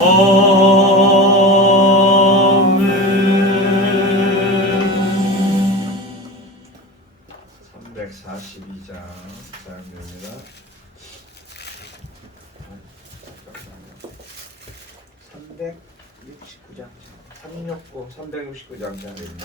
342장 사용됩니다. 369장 369장 사용됩니다.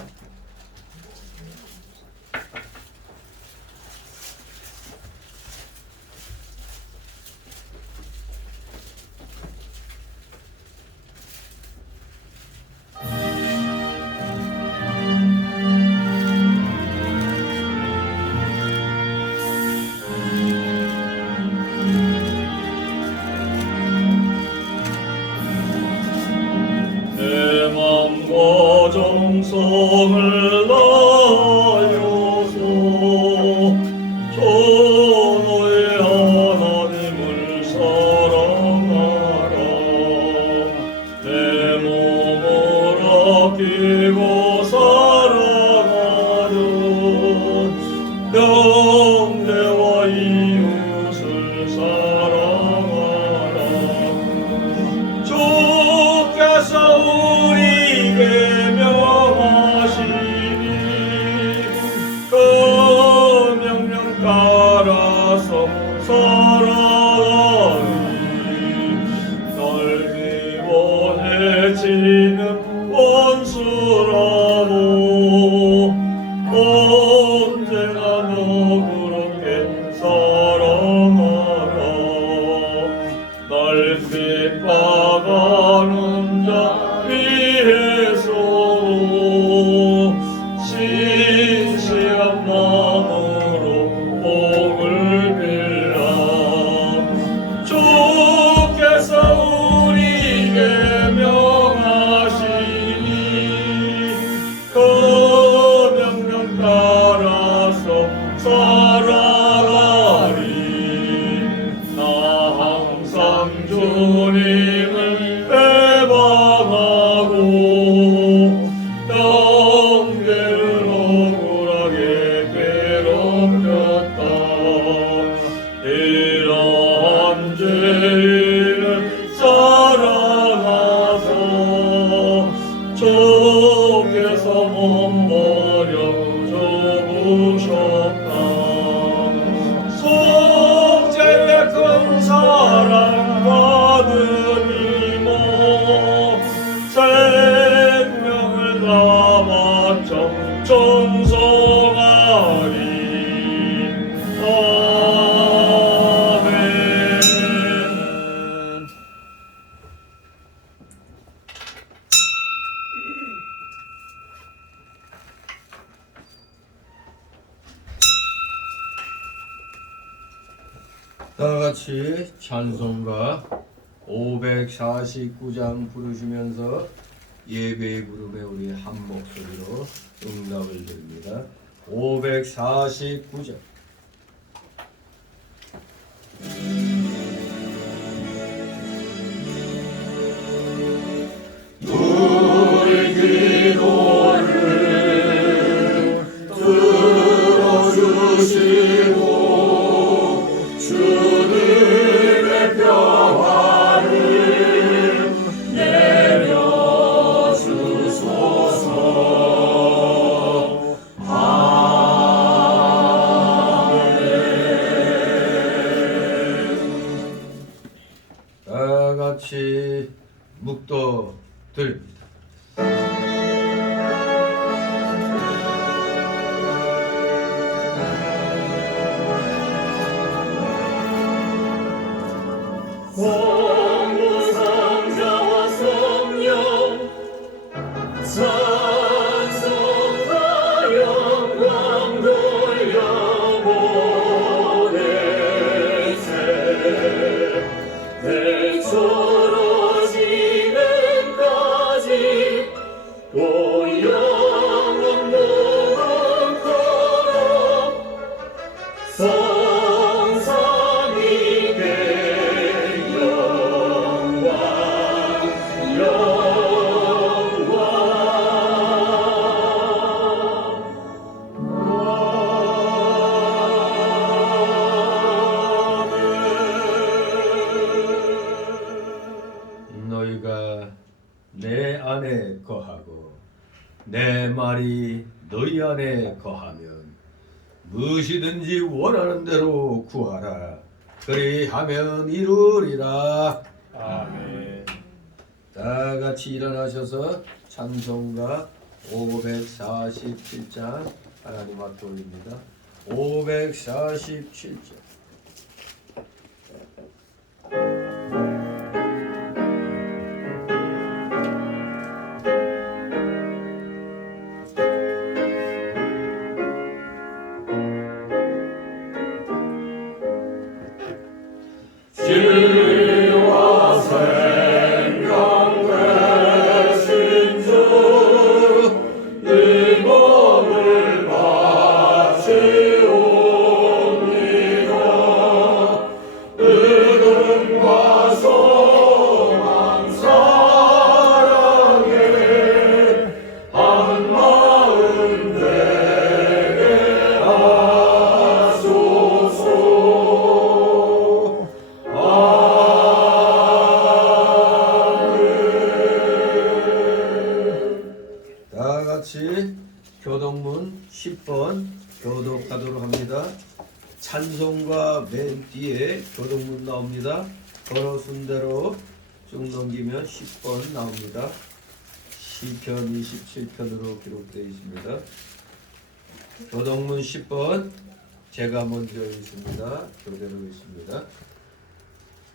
정성을 다하여서 전하의 하나님을 사랑하라. 내 몸을 아끼고 사랑하여 형제와 이웃을 사랑하라. 주께서 우리에게 따라서 살아가니 널 미워해지는 원수라도 언제나 너 그렇게 사랑하라. 널 핍박하는 자 위해서도 신실한 마음으로 복을 빌라. 주께서 우리에게 명하시니 그 명령 따라서 살아가리. 나 항상 주님을 배반하고 형제를 억울하게 괴롭혔다. 이러한 죄인을 사랑하사 주께서 몸버려 주셨다. 속죄의 큰 사랑 받으니 뭐 생명을 다 바쳐 정성하리. 다같이 찬송가 549장 부르시면서 예배 그룹에 우리 한 목소리로 응답을 드립니다. 549장 우리 기도를 들어주시고 주님의 평화를 내려주소서. 아멘. 다같이 묵도 드립니다. 성부 성자와 성령 찬송과 영광 돌려보내세. 내 초로 지금까지 내가 내 안에 거하고 내 말이 너희 안에 거하면 무엇이든지 원하는 대로 구하라. 그리하면 이루리라. 아멘. 다 같이 일어나셔서 찬송가 547장 하나님 앞에 올립니다. 547장. 지와 생명 되신 주 이 몸을 바치옵니다. 믿음과 소망 사랑에 한 마음 되게 하소서. 다 같이 교동문 10번 교독하도록 합니다. 찬송가 맨 뒤에 교동문 나옵니다. 번호 순대로 쭉 넘기면 10번 나옵니다. 시편 27편으로 기록되어 있습니다. 교동문 10번 제가 먼저 읽습니다. 교대로 읽습니다.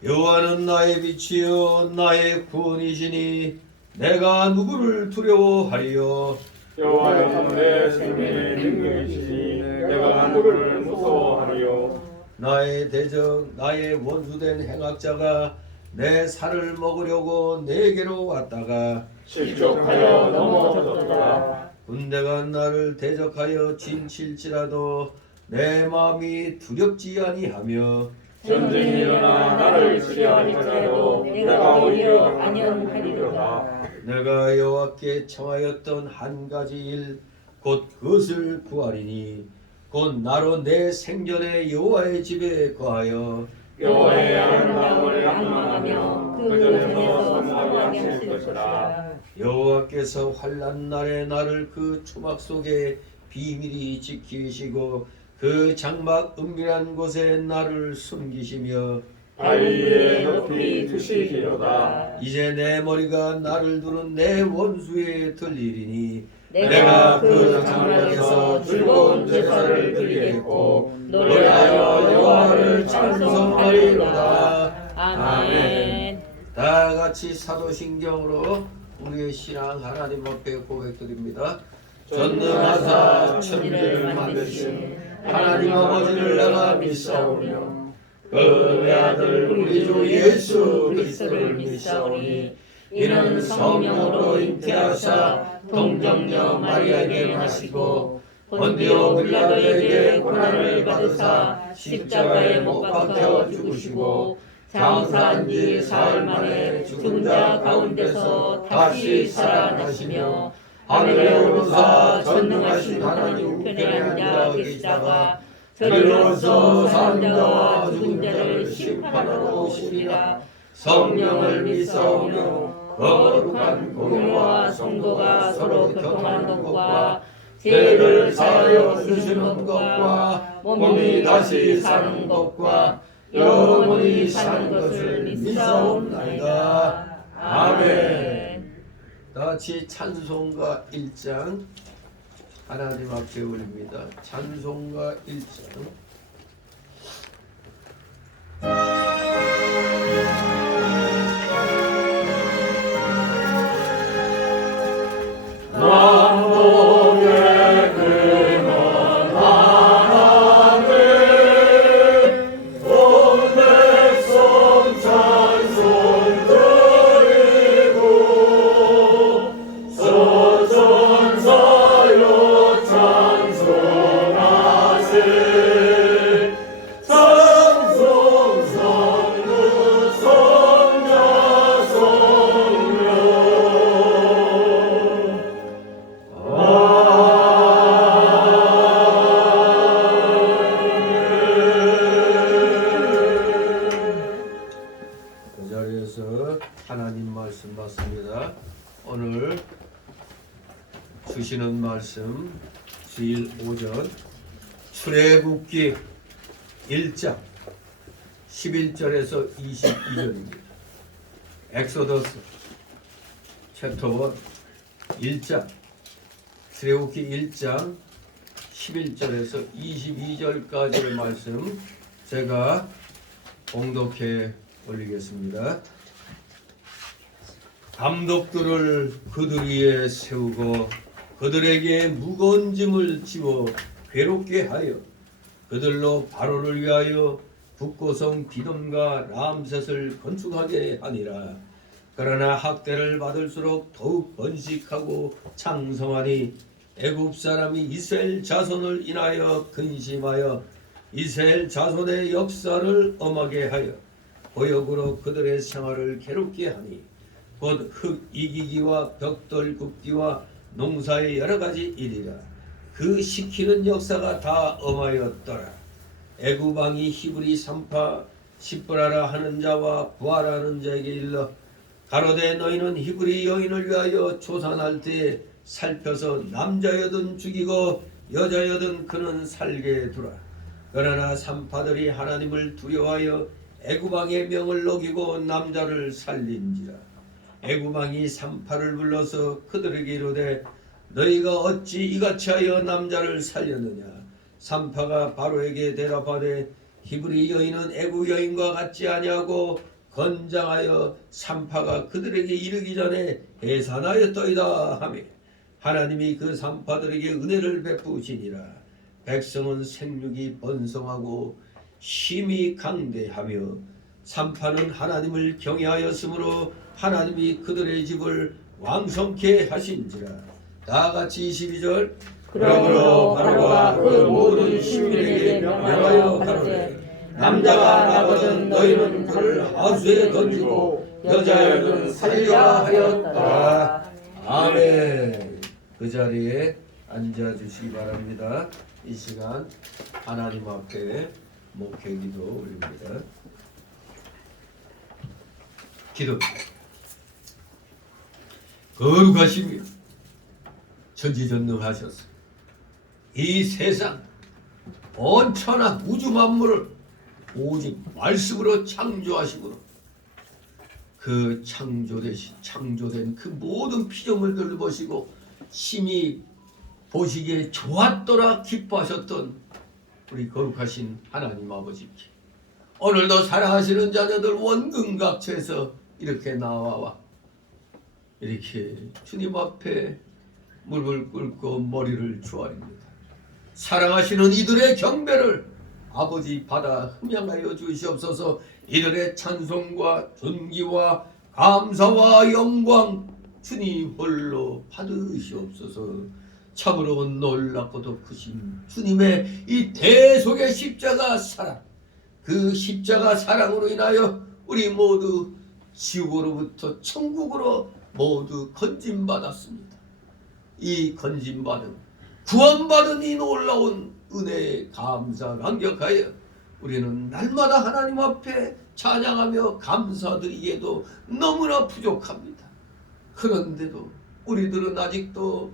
여호와는 나의 빛이요 나의 구원이시니 내가 누구를 두려워하리요. 여호와는 내 생명의 능력이시니 내가 누구를 무서워하리요. 나의 대적 나의 원수된 행악자가 내 살을 먹으려고 내게로 왔다가 실족하여 넘어졌도다. 군대가 나를 대적하여 진칠지라도 내 마음이 두렵지 아니하며 전쟁이 일어나 나를 치려할지라도 내가 오히려 안연하리로다. 내가 여호와께 청하였던 한 가지 일 곧 그것을 구하리니 곧 나로 내 생전에 여호와의 집에 거하여 여호와의 아름다움을仰망하며 그 전에서 사모하게 하실 것이라. 여호와께서 환난 날에 나를 그 초막 속에 비밀히 지키시고 그 장막 은밀한 곳에 나를 숨기시며 바위 위에 높이 두시리로다. 이제 내 머리가 나를 두른 내 원수에 들리리니 내가 그 장막에서 즐거운 제사를 드리겠고 노래하여 여호와를 찬송하리로다. 아멘. 다 같이 사도신경으로 우리의 신앙 하나님 앞에 고백드립니다. 전능하사 천지를 만드신 하나님 아버지를 내가 믿사오며 그 아들 우리 주 예수 그리스도를 믿사오니 이는 성령으로 잉태하사 동정녀 마리아에게 나시고 본디오 빌라도에게 고난을 받으사 십자가에 못 박혀 죽으시고 장사한 지 사흘 만에 죽은 자 가운데서 다시 살아나시며 하늘에 오르사 전능하신 하나님 우편에 앉아 계시다가 저리로서 사는 자와 죽은 자를 심판하러 오시리라. 성령을 믿사오며 거룩한 공회와 성도가 서로 교통하는 것과 죄를 사하여 주시는 것과 몸이 다시 사는 것과 영원히 사는 것을 믿사옵나이다. 아멘. 다같이 찬송가 1장 하나님 앞에 올립니다. 찬송가 1장. 만복의 근원 하나님 온 백성 찬송 드리고 서천사여 찬송하세 반갑습니다. 오늘 주시는 말씀 주일 오전 출애굽기 1장 11절에서 22절입니다. 엑소더스 챕터 1 1장 출애굽기 1장 11절에서 22절까지의 말씀 제가 봉독해 올리겠습니다. 감독들을 그들 위에 세우고 그들에게 무거운 짐을 지워 괴롭게 하여 그들로 바로를 위하여 북고성 비돔과 람셋을 건축하게 하니라. 그러나 학대를 받을수록 더욱 번식하고 창성하니 애굽 사람이 이스라엘 자손을 인하여 근심하여 이스라엘 자손의 역사를 엄하게 하여 고역으로 그들의 생활을 괴롭게 하니 곧 흙 이기기와 벽돌 굽기와 농사의 여러 가지 일이라. 그 시키는 역사가 다 엄하였더라. 애굽 왕이 히브리 산파 시브라라 하는 자와 부하라는 자에게 일러 가로되 너희는 히브리 여인을 위하여 조산할 때에 살펴서 남자여든 죽이고 여자여든 그는 살게 두라. 그러나 산파들이 하나님을 두려워하여 애굽 왕의 명을 어기고 남자를 살린지라. 애굽 왕이 산파를 불러서 그들에게 이르되 너희가 어찌 이같이 하여 남자를 살렸느냐. 산파가 바로에게 대답하되 히브리 여인은 애굽 여인과 같지 아니하고 건장하여 산파가 그들에게 이르기 전에 해산하였더이다 하며 하나님이 그 산파들에게 은혜를 베푸시니라. 백성은 생육이 번성하고 힘이 강대하며 산파는 하나님을 경외하였으므로 하나님이 그들의 집을 왕성케 하신지라. 다같이 22절 그러므로 바로가 그 모든 시민에게 명하여 가로되 남자가 나거든 너희는 그를 하수에 던지고 여자여든 살리라 하였더라. 아멘. 그 자리에 앉아주시기 바랍니다. 이 시간 하나님 앞에 목회기도 올립니다. 기도. 거룩하시며 전지전능하셔서 이 세상 온 천하 우주 만물을 오직 말씀으로 창조하시고 그 창조된 그 모든 피조물들을 보시고 심히 보시기에 좋았더라 기뻐하셨던 우리 거룩하신 하나님 아버지께 오늘도 사랑하시는 자녀들 원근각처에서 이렇게 나와 이렇게 주님 앞에 무릎을 꿇고 머리를 조아립니다. 사랑하시는 이들의 경배를 아버지 받아 흠양하여 주시옵소서. 이들의 찬송과 존귀와 감사와 영광 주님 홀로 받으시옵소서. 참으로 놀랍고도 크신 주님의 이 대속의 십자가 사랑, 그 십자가 사랑으로 인하여 우리 모두 지옥으로부터 천국으로 모두 건짐받았습니다. 이 건짐받은 구원받은 이 놀라운 은혜에 감사 감격하여 우리는 날마다 하나님 앞에 찬양하며 감사드리기에도 너무나 부족합니다. 그런데도 우리들은 아직도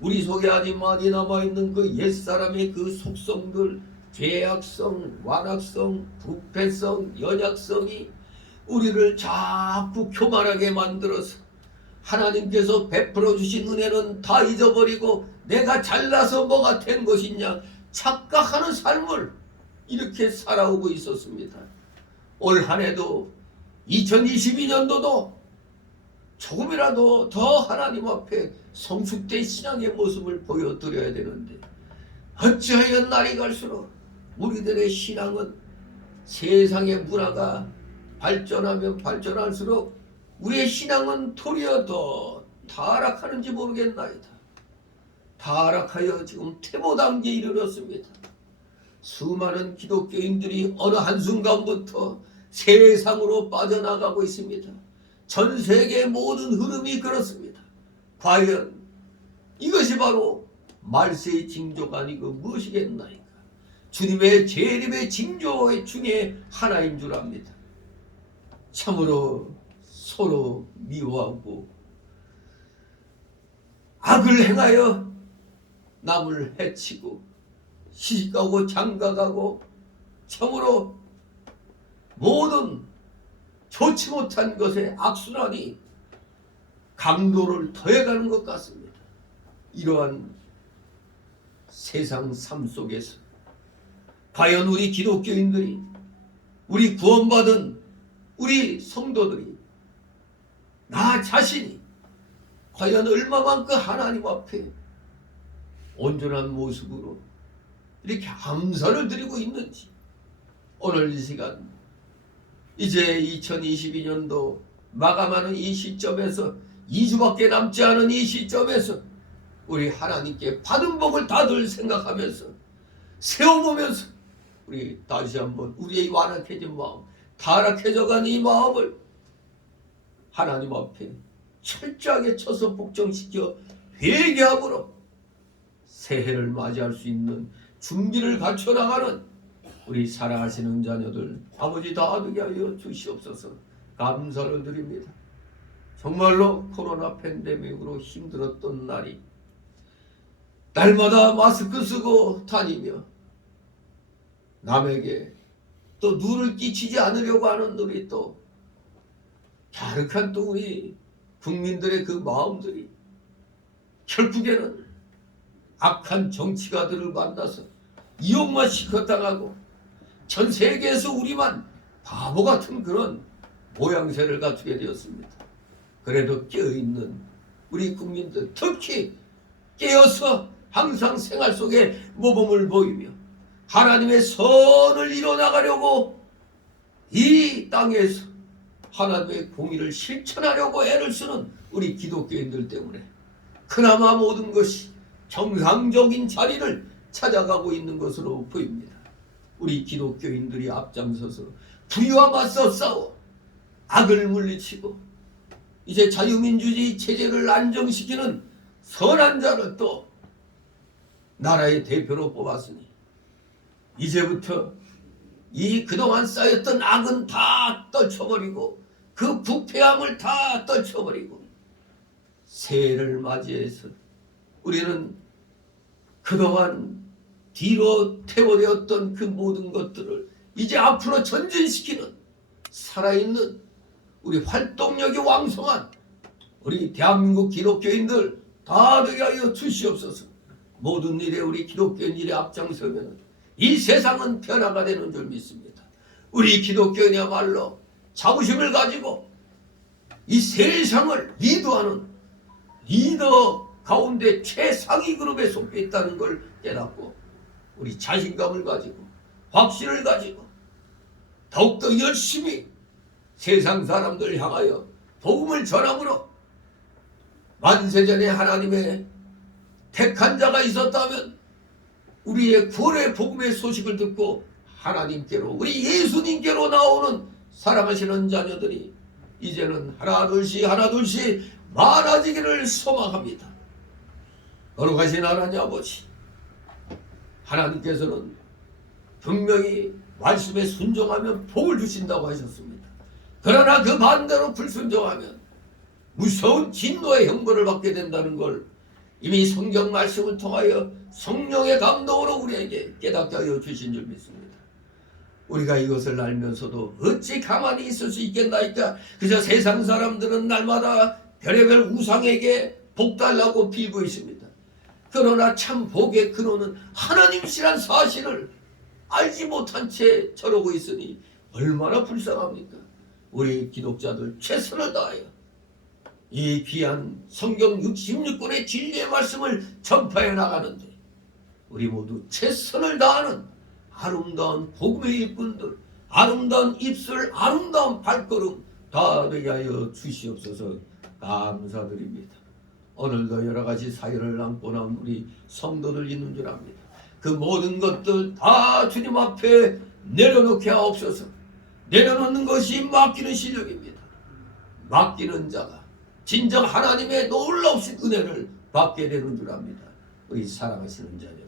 우리 속에 아직 많이 남아있는 그 옛사람의 그 속성들, 죄악성, 완악성, 부패성, 연약성이 우리를 자꾸 교만하게 만들어서 하나님께서 베풀어 주신 은혜는 다 잊어버리고 내가 잘나서 뭐가 된 것이냐 착각하는 삶을 이렇게 살아오고 있었습니다. 올 한해도 2022년도도 조금이라도 더 하나님 앞에 성숙된 신앙의 모습을 보여드려야 되는데 어찌하여 날이 갈수록 우리들의 신앙은 세상의 문화가 발전하면 발전할수록 우리의 신앙은 도리어 더 타락하는지 모르겠나이다. 타락하여 지금 퇴보단계에 이르렀습니다. 수많은 기독교인들이 어느 한순간부터 세상으로 빠져나가고 있습니다. 전 세계의 모든 흐름이 그렇습니다. 과연 이것이 바로 말세의 징조가 아니고 무엇이겠나이까. 주님의 재림의 징조 중에 하나인 줄 압니다. 참으로 서로 미워하고 악을 행하여 남을 해치고 시집가고 장가가고 참으로 모든 좋지 못한 것에 악순환이 강도를 더해가는 것 같습니다. 이러한 세상 삶 속에서 과연 우리 기독교인들이, 우리 구원받은 우리 성도들이, 나 자신이 과연 얼마만큼 하나님 앞에 온전한 모습으로 이렇게 감사를 드리고 있는지, 오늘 이 시간 이제 2022년도 마감하는 이 시점에서 2주밖에 남지 않은 이 시점에서 우리 하나님께 받은 복을 다들 생각하면서 세워보면서 우리 다시 한번 우리의 완악해진 마음, 타락해져간 이 마음을 하나님 앞에 철저하게 쳐서 복종시켜 회개함으로 새해를 맞이할 수 있는 준비를 갖춰 나가는 우리 사랑하시는 자녀들 아버지 다 되게 하여 주시옵소서. 감사를 드립니다. 정말로 코로나 팬데믹으로 힘들었던 날이 날마다 마스크 쓰고 다니며 남에게 또 눈을 끼치지 않으려고 하는 우리 또 갸륵한 또 우리 국민들의 그 마음들이 결국에는 악한 정치가들을 만나서 이용만 시켜당하고 전 세계에서 우리만 바보 같은 그런 모양새를 갖추게 되었습니다. 그래도 깨어있는 우리 국민들, 특히 깨어서 항상 생활 속에 모범을 보이며 하나님의 선을 이뤄나가려고 이 땅에서 하나님의 공의를 실천하려고 애를 쓰는 우리 기독교인들 때문에 그나마 모든 것이 정상적인 자리를 찾아가고 있는 것으로 보입니다. 우리 기독교인들이 앞장서서 불의와 맞서 싸워 악을 물리치고 이제 자유민주주의 체제를 안정시키는 선한 자를 또 나라의 대표로 뽑았으니 이제부터 이 그동안 쌓였던 악은 다 떨쳐버리고 그 부패함을 다 떨쳐버리고 새해를 맞이해서 우리는 그동안 뒤로 태워되었던 그 모든 것들을 이제 앞으로 전진시키는 살아있는 우리 활동력이 왕성한 우리 대한민국 기독교인들 다 되게 하여 주시옵소서. 모든 일에 우리 기독교인 일에 앞장서면 이 세상은 변화가 되는 줄 믿습니다. 우리 기독교인이야말로 자부심을 가지고 이 세상을 리드하는 리더 가운데 최상위 그룹에 속해 있다는 걸 깨닫고 우리 자신감을 가지고 확신을 가지고 더욱더 열심히 세상 사람들 향하여 복음을 전함으로 만세전에 하나님의 택한 자가 있었다면 우리의 구원의 복음의 소식을 듣고 하나님께로 우리 예수님께로 나오는 사랑하시는 자녀들이 이제는 하나둘씩 많아지기를 소망합니다. 거룩하신 하나님 아버지, 하나님께서는 분명히 말씀에 순종하면 복을 주신다고 하셨습니다. 그러나 그 반대로 불순종하면 무서운 진노의 형벌을 받게 된다는 걸 이미 성경 말씀을 통하여 성령의 감동으로 우리에게 깨닫게 하여 주신 줄 믿습니다. 우리가 이것을 알면서도 어찌 가만히 있을 수 있겠나이까? 그저 세상 사람들은 날마다 별의별 우상에게 복달라고 빌고 있습니다. 그러나 참 복의 근원은 하나님이시란 사실을 알지 못한 채 저러고 있으니 얼마나 불쌍합니까? 우리 기독자들 최선을 다하여 이 귀한 성경 66권의 진리의 말씀을 전파해 나가는데 우리 모두 최선을 다하는 아름다운 복음의 일꾼들, 아름다운 입술, 아름다운 발걸음 다 되게 하여 주시옵소서. 감사드립니다. 오늘도 여러가지 사연을 안고 나온 우리 성도들 있는 줄 압니다. 그 모든 것들 다 주님 앞에 내려놓게 하옵소서. 내려놓는 것이 맡기는 실력입니다. 맡기는 자가 진정 하나님의 놀라우신 은혜를 받게 되는 줄 압니다. 우리 사랑하시는 자녀들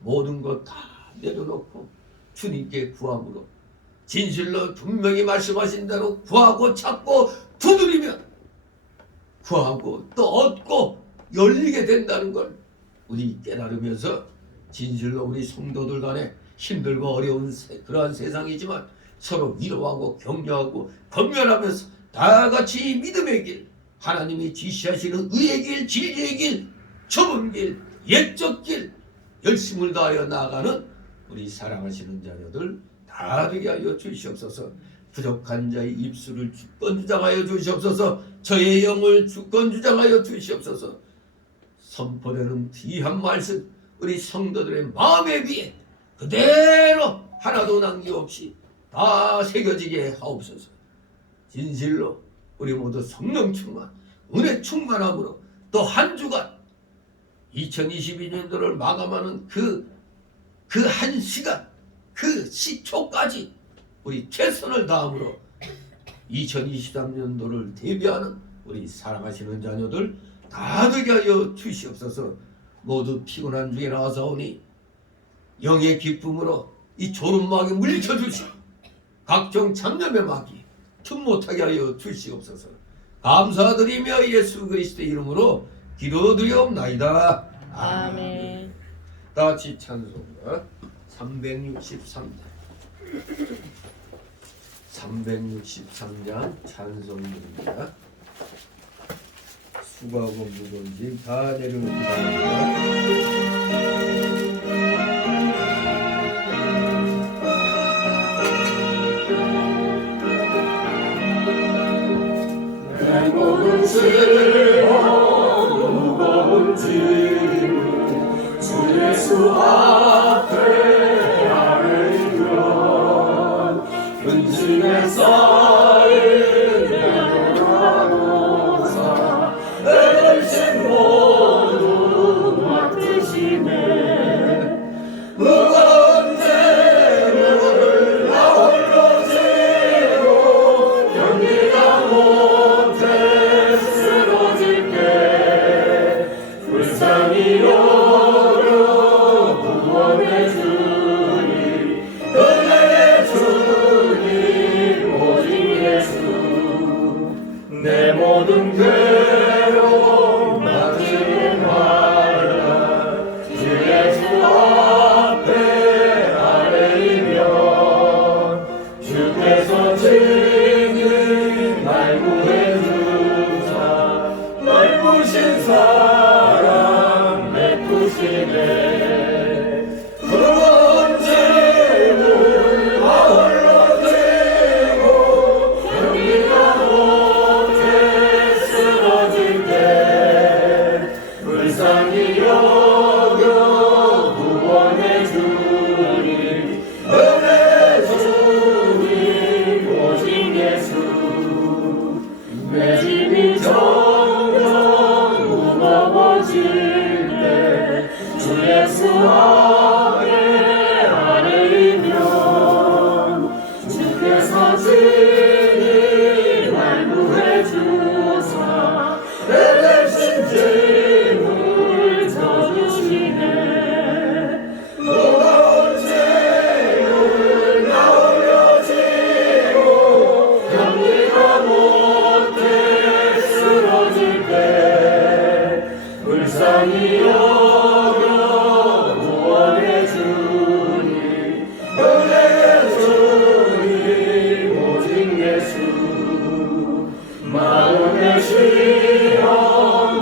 모든 것 다 내려놓고 주님께 구함으로 진실로 분명히 말씀하신 대로 구하고 찾고 두드리면 구하고 또 얻고 열리게 된다는 걸 우리 깨달으면서 진실로 우리 성도들 간에 힘들고 어려운 그러한 세상이지만 서로 위로하고 격려하고 건면하면서 다 같이 믿음의 길, 하나님이 지시하시는 의의 길, 진리의 길, 좁은 길, 옛적 길 열심을 다하여 나아가는 우리 사랑하시는 자녀들 다 되게 하여 주시옵소서. 부족한 자의 입술을 주권 주장하여 주시옵소서. 저의 영을 주권 주장하여 주시옵소서. 선포되는 귀한 말씀 우리 성도들의 마음에 비해 그대로 하나도 남김없이 다 새겨지게 하옵소서. 진실로 우리 모두 성령 충만, 은혜 충만함으로 또 한 주간 2022년도를 마감하는 그 한 시간, 그 시초까지 우리 최선을 다함으로 2023년도를 대비하는 우리 사랑하시는 자녀들 다 되게 하여 주시옵소서. 모두 피곤한 중에 나와서오니 영의 기쁨으로 이 졸음막에 물리쳐주시고 각종 장염의 마귀 틈 못하게 하여 주시옵소서. 감사드리며 예수 그리스도의 이름으로 기도드리옵나이다. 아멘. 다 같이 찬송가 363장 363장 찬송입니다. 수고하고 무거운 짐 다 내려놓기 바랍니다. 내 모든 죄와 무거운 짐 주 예수 앞에 아뢰면 근심에 쌓인 나노사 내 짐 모두 맡으시네. 무거운 짐을 나 홀로 지고 견디다 못해 쓰러질게. 불쌍히 여겨 구원의 주님, 은혜의 주님 오직 예수. 내 모든 괴로움 맡지 말라. 주 예수 앞에 아뢰이면 주께서 친히 날 구해주사 넓으신 사랑 베푸시네. 무거운 짐을 나 홀로 지고 견디다 못해 쓰러질 때 불쌍히 여겨 구원의 주님, 은혜의 주님 오직 예수. 내 짐이 점점 무거워질 때 주 예수 앞에 아뢰이면 주께서 친히 날 구해주사 내 대신 짐을 져주시네. 무거운 짐을 나 홀로 지고 견디다 못해 쓰러질 때 불쌍히 여겨 구원의 주님, 은혜의 주님 오직 예수. 마음의 시험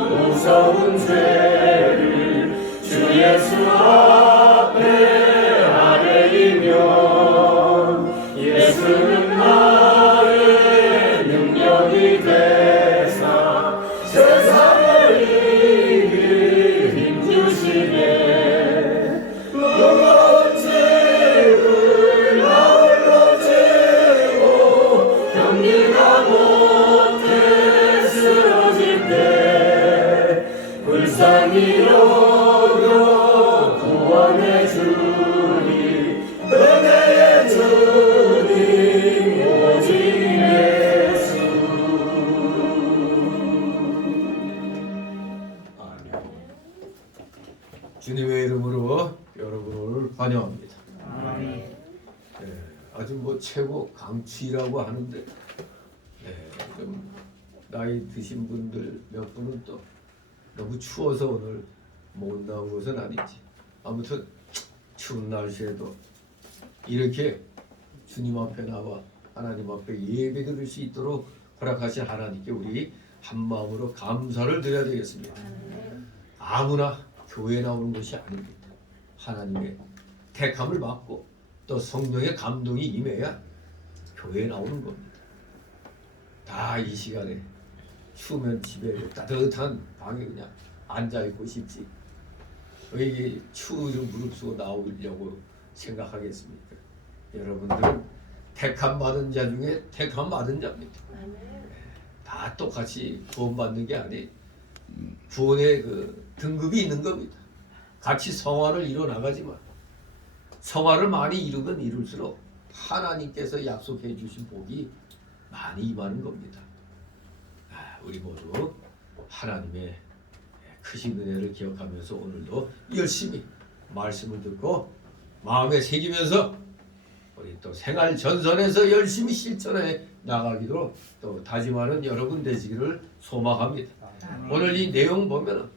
무서운 죄를 주 예수 앞에 아뢰이면 예수는 나의 능력이 되사 세상을 이길 힘 주시네. 무거운 짐을 나 홀로 지고 견디다 못해 쓰러질 때 불쌍히 여겨 구원의 주님, 은혜의 주님 오직 예수. 주님의 이름으로 여러분을 환영합니다. 아주 최고 강추이라고 하는데 좀 나이 드신 분들 몇 분은 또 너무 추워서 오늘 못 나온 것은 아니지. 아무튼 추운 날씨에도 이렇게 주님 앞에 나와 하나님 앞에 예배 드릴 수 있도록 허락하신 하나님께 우리 한 마음으로 감사를 드려야 되겠습니다. 아무나 교회 나오는 것이 아닙니다. 하나님의 택함을 받고 또 성령의 감동이 임해야 교회에 나오는 겁니다. 다 이 시간에 추우면 집에 따뜻한 방에 그냥 앉아있고 싶지 왜 추운 무릅쓰고 나오려고 생각하겠습니까? 여러분들은 택함 받은 자 중에 택함 받은 자입니다. 다 똑같이 구원받는 게 아니 구원의 그 등급이 있는 겁니다. 같이 성화를 이뤄 나가지만 성화를 많이 이루면 이룰수록 하나님께서 약속해 주신 복이 많이 임하는 겁니다. 우리 모두 하나님의 크신 은혜를 기억하면서 오늘도 열심히 말씀을 듣고 마음에 새기면서 우리 또 생활 전선에서 열심히 실천해 나가기로 또 다짐하는 여러분 되시기를 소망합니다. 오늘 이 내용 보면은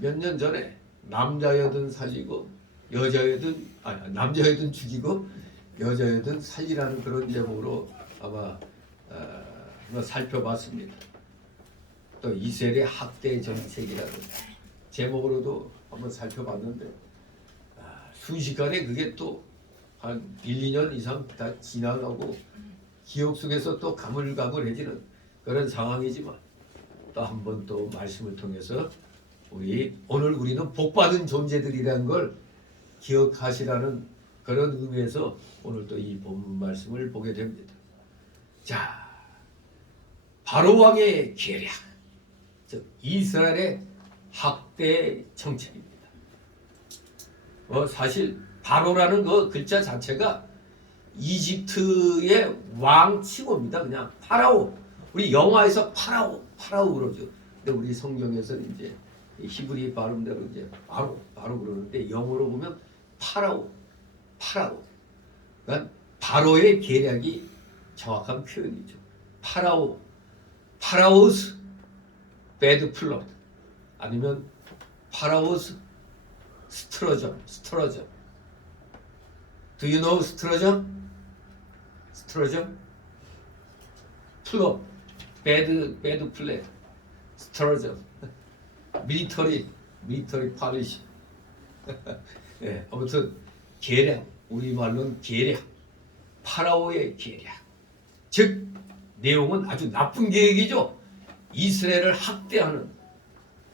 몇 년 전에 남자여든 살리고 여자여든 남자여든 죽이고 여자여든 살리라는 그런 제목으로 아마 한번 살펴봤습니다. 또 이스라엘의 학대 정책이라는 제목으로도 한번 살펴봤는데 순식간에 그게 또 한 1, 2년 이상 다 지나가고 기억 속에서 또 가물가물해지는 그런 상황이지만 또 한 번 또 말씀을 통해서 오늘 우리는 복받은 존재들이라는 걸 기억하시라는 그런 의미에서 오늘 또 이 본문 말씀을 보게 됩니다. 자, 바로 왕의 계략, 즉 이스라엘의 학대 정책입니다. 사실 바로라는 그 글자 자체가 이집트의 왕칭호입니다. 그냥 파라오. 우리 영화에서 파라오 그러죠. 근데 우리 성경에서는 이제 히브리 발음대로 이제 바로 그러는데 영어로 보면 파라오. 그러니까 바로의 계략이 정확한 표현이죠. 파라오스 배드 플롯 아니면 파라오스 스트러점. Do you know 스트러점? 플롯 배드 플랫 스트러점 밀리터리 파리시 예, 아무튼 계략 우리말로는 계략 파라오의 계략 즉 내용은 아주 나쁜 계획이죠. 이스라엘을 학대하는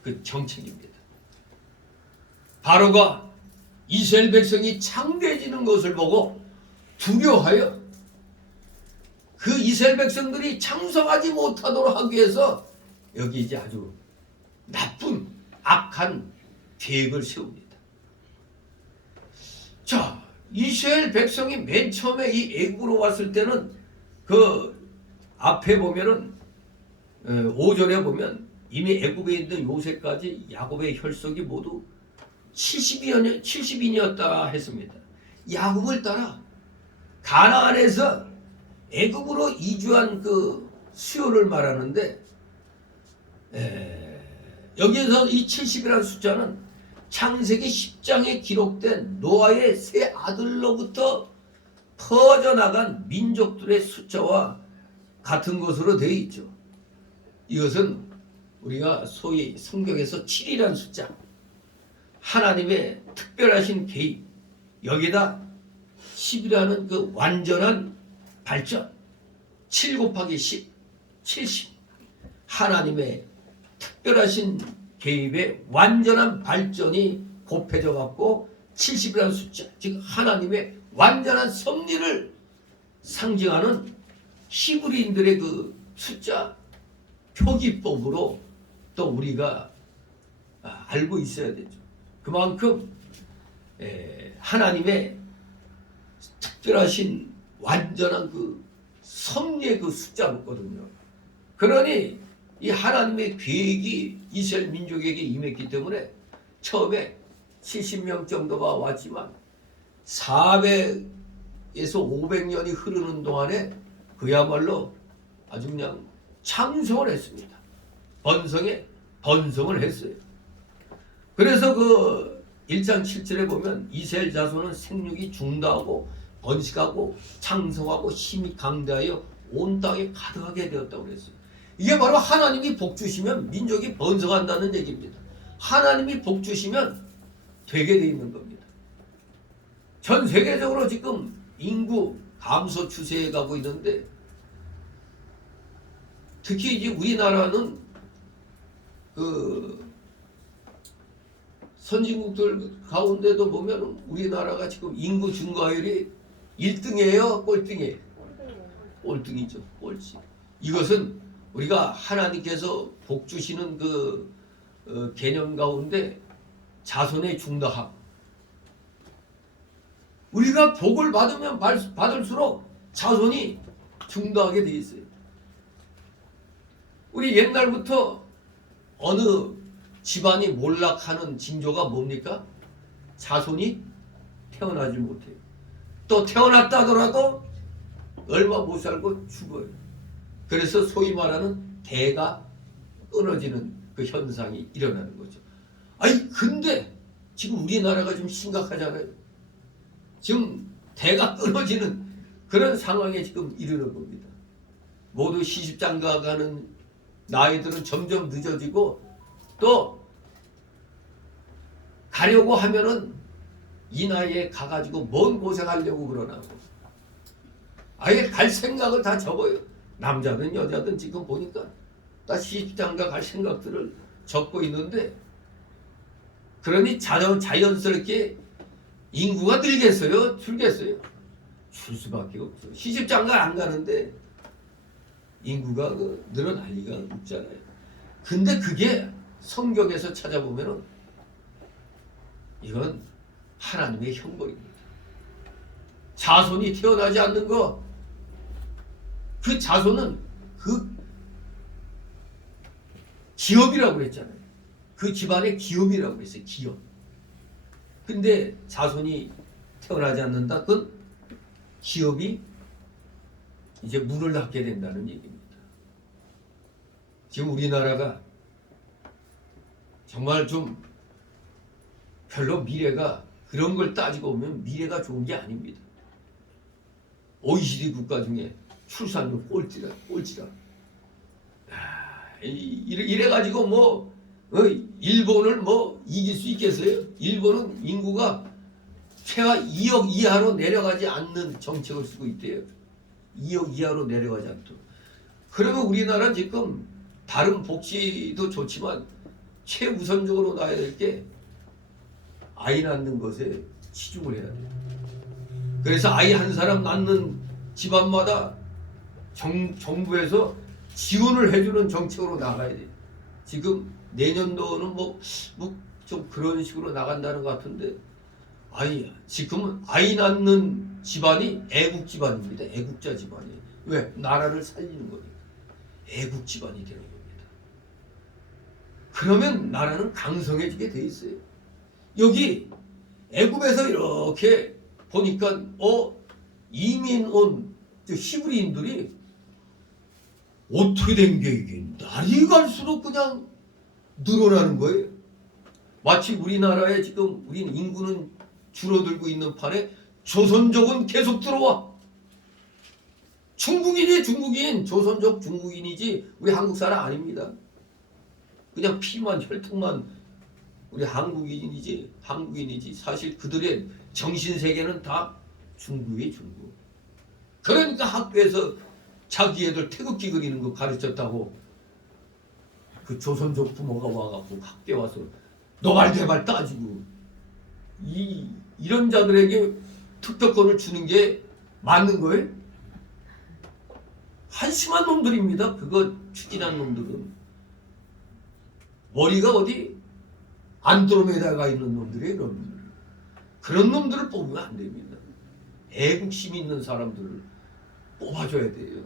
그 정책입니다. 바로가 이스라엘 백성이 창대해지는 것을 보고 두려워하여 그 이스라엘 백성들이 창성하지 못하도록 하기 위해서 여기 이제 아주 나쁜 악한 계획을 세웁니다. 자, 이스라엘 백성이 맨 처음에 이 애굽으로 왔을 때는 그 앞에 보면은 5절에 보면 이미 애굽에 있는 요새까지 야곱의 혈속이 모두 70인이었다 했습니다. 야곱을 따라 가나안에서 애굽으로 이주한 그 수요를 말하는데 여기에서 이 70이라는 숫자는 창세기 10장에 기록된 노아의 세 아들로부터 퍼져나간 민족들의 숫자와 같은 것으로 되어 있죠. 이것은 우리가 소위 성경에서 7이라는 숫자 하나님의 특별하신 개입 여기다 10이라는 그 완전한 발전 7 곱하기 10 70 하나님의 특별하신 개입의 완전한 발전이 곱해져 갖고 70이라는 숫자 즉 하나님의 완전한 섭리를 상징하는 히브리인들의 그 숫자 표기법으로 또 우리가 알고 있어야 되죠. 그만큼 하나님의 특별하신 완전한 그 섭리의 그 숫자거든요. 그러니 이 하나님의 계획이 이스라엘 민족에게 임했기 때문에 처음에 70명 정도가 왔지만 400에서 500년이 흐르는 동안에 그야말로 아주 그냥 창성을 했습니다. 번성을 했어요. 그래서 그 1장 7절에 보면 이스라엘 자손은 생육이 중다하고 번식하고 창성하고 힘이 강대하여 온 땅에 가득하게 되었다고 그랬어요. 이게 바로 하나님이 복 주시면 민족이 번성한다는 얘기입니다. 하나님이 복 주시면 되게 돼 있는 겁니다. 전 세계적으로 지금 인구 감소 추세에 가고 있는데 특히 이제 우리나라는 그 선진국들 가운데도 보면 우리나라가 지금 인구 증가율이 1등이에요, 꼴등이에요? 꼴등이죠, 꼴찌. 이것은 우리가 하나님께서 복 주시는 그 개념 가운데 자손의 중다함. 우리가 복을 받으면 받을수록 자손이 중다하게 돼 있어요. 우리 옛날부터 어느 집안이 몰락하는 징조가 뭡니까? 자손이 태어나지 못해요. 또 태어났다 하더라도 얼마 못 살고 죽어요. 그래서 소위 말하는 대가 끊어지는 그 현상이 일어나는 거죠. 아니 근데 지금 우리나라가 좀 심각하잖아요. 지금 대가 끊어지는 그런 상황에 지금 이르는 겁니다. 모두 시집장가 가는 나이들은 점점 늦어지고 또 가려고 하면은 이 나이에 가가지고 뭔 고생하려고 그러나 아예 갈 생각을 다 접어요. 남자든 여자든 지금 보니까 다 시집장가 갈 생각들을 접고 있는데 그러니 자연스럽게 인구가 늘겠어요? 줄겠어요? 줄 수밖에 없죠. 시집장가 안 가는데 인구가 늘어날 리가 없잖아요. 근데 그게 성경에서 찾아보면은 이건 하나님의 형벌입니다. 자손이 태어나지 않는 거, 그 자손은 그 기업이라고 그랬잖아요. 그 집안의 기업이라고 그랬어요. 기업. 근데 자손이 태어나지 않는다? 그건 기업이 이제 문을 닫게 된다는 얘기입니다. 지금 우리나라가 정말 좀 별로 미래가 그런 걸 따지고 보면 미래가 좋은 게 아닙니다. OECD 국가 중에 출산율 꼴찌라. 이래가지고 뭐 일본을 뭐 이길 수 있겠어요? 일본은 인구가 최하 2억 이하로 내려가지 않는 정책을 쓰고 있대요. 2억 이하로 내려가지 않도록. 그러면 우리나라는 지금 다른 복지도 좋지만 최우선적으로 놔야 될 게 아이 낳는 것에 치중을 해야 돼요. 그래서 아이 한 사람 낳는 집안마다 정부에서 지원을 해주는 정책으로 나가야 돼요. 지금 내년도는 뭐 좀 그런 식으로 나간다는 것 같은데 지금은 아이 낳는 집안이 애국 집안입니다. 애국자 집안이에요. 왜? 나라를 살리는 거니까. 애국 집안이 되는 겁니다. 그러면 나라는 강성해지게 돼 있어요. 여기 애굽에서 이렇게 보니까 이민 온 히브리인들이 어떻게 된 게 이게 날이 갈수록 그냥 늘어나는 거예요. 마치 우리나라에 지금 우리는 인구는 줄어들고 있는 판에 조선족은 계속 들어와. 중국인, 조선족 중국인이지 우리 한국 사람 아닙니다. 그냥 피만 혈통만 우리 한국인이지. 사실 그들의 정신세계는 다 중국이에요, 중국. 그러니까 학교에서 자기 애들 태극기 그리는 거 가르쳤다고 그 조선족 부모가 와갖고 학교에 와서 노발대발 따지고 이런 자들에게 특별권을 주는 게 맞는 거예요? 한심한 놈들입니다. 그거 추진한 놈들은 머리가 어디 안드로메다가 있는 놈들이에요. 그런 놈들을 뽑으면 안 됩니다. 애국심 있는 사람들을 뽑아줘야 돼요.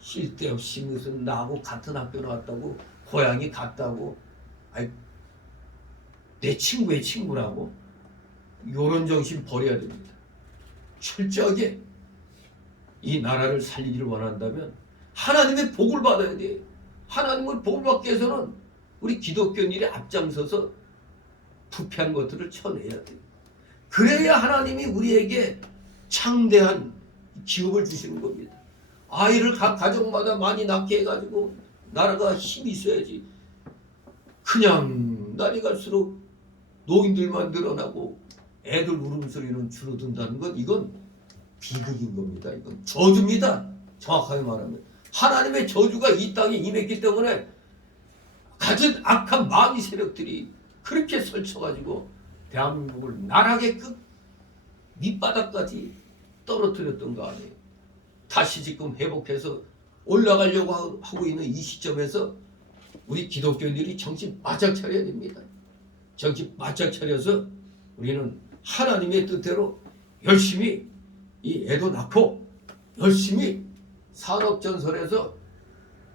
쓸데없이 무슨 나하고 같은 학교 나왔다고 고향이 같다고 내 친구의 친구라고 이런 정신 버려야 됩니다. 철저하게 이 나라를 살리기를 원한다면 하나님의 복을 받아야 돼. 하나님을 복을 받기 위해서는 우리 기독교인들이 앞장서서 부패한 것들을 쳐내야 돼. 그래야 하나님이 우리에게 창대한 기업을 주시는 겁니다. 아이를 각 가정마다 많이 낳게 해가지고 나라가 힘이 있어야지. 그냥 날이 갈수록 노인들만 늘어나고 애들 울음소리는 줄어든다는 건 이건 비극인 겁니다. 이건 저주입니다. 정확하게 말하면 하나님의 저주가 이 땅에 임했기 때문에 가진 악한 마귀 세력들이 그렇게 설쳐가지고 대한민국을 나락의 끝 밑바닥까지 떨어뜨렸던 거 아니에요. 다시 지금 회복해서 올라가려고 하고 있는 이 시점에서 우리 기독교인들이 정신 바짝 차려야 됩니다. 정신 바짝 차려서 우리는 하나님의 뜻대로 열심히 이 애도 낳고 열심히 산업전선에서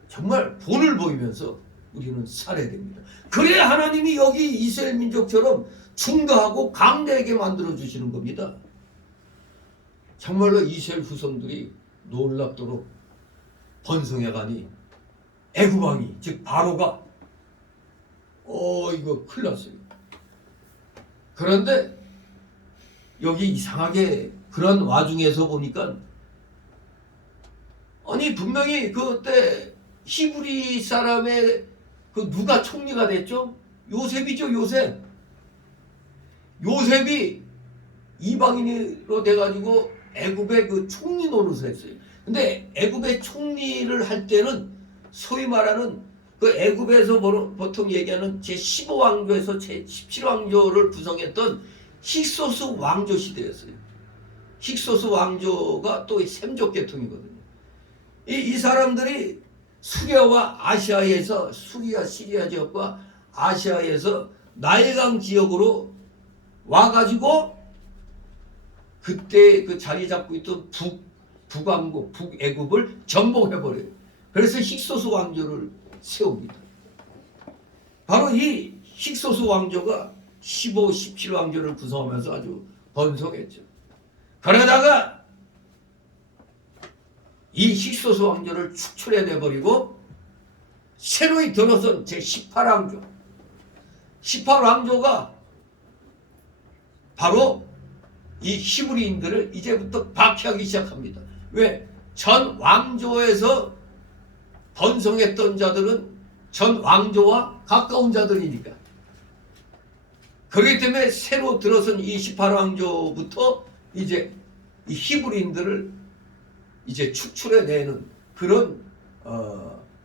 정말 본을 보이면서 우리는 살아야 됩니다. 그래야 하나님이 여기 이스라엘 민족처럼 충성하고 강대하게 만들어 주시는 겁니다. 정말로 이스라엘 후손들이 놀랍도록 번성해가니 애굽 왕이 즉 바로가 이거 큰일 났어요. 그런데 여기 이상하게 그런 와중에서 보니까 아니 분명히 그때 히브리 사람의 그 누가 총리가 됐죠? 요셉이죠. 요셉이 이방인으로 돼가지고 애굽의 그 총리 노릇을 했어요. 근데 애굽의 총리를 할 때는 소위 말하는 그 애굽에서 보통 얘기하는 제15왕조에서 제17왕조를 구성했던 힉소스 왕조 시대였어요. 힉소스 왕조가 또 셈족 계통이거든요. 이 사람들이 수리아와 아시아에서 수리아 시리아 지역과 아시아에서 나일강 지역으로 와가지고 그때 그 자리 잡고 있던 북왕국 북애굽을 정복해버려요. 그래서 힉소스 왕조를 세웁니다. 바로 이 힉소스 왕조가 15, 17왕조를 구성하면서 아주 번성했죠. 그러다가 이 힉소스 왕조를 축출해내버리고 새로이 들어선 제18왕조 18왕조가 바로 이 히브리인들을 이제부터 박해하기 시작합니다. 왜? 전 왕조에서 번성했던 자들은 전 왕조와 가까운 자들이니까. 그렇기 때문에 새로 들어선 이 18왕조부터 이제 이 히브리인들을 이제 축출해내는 그런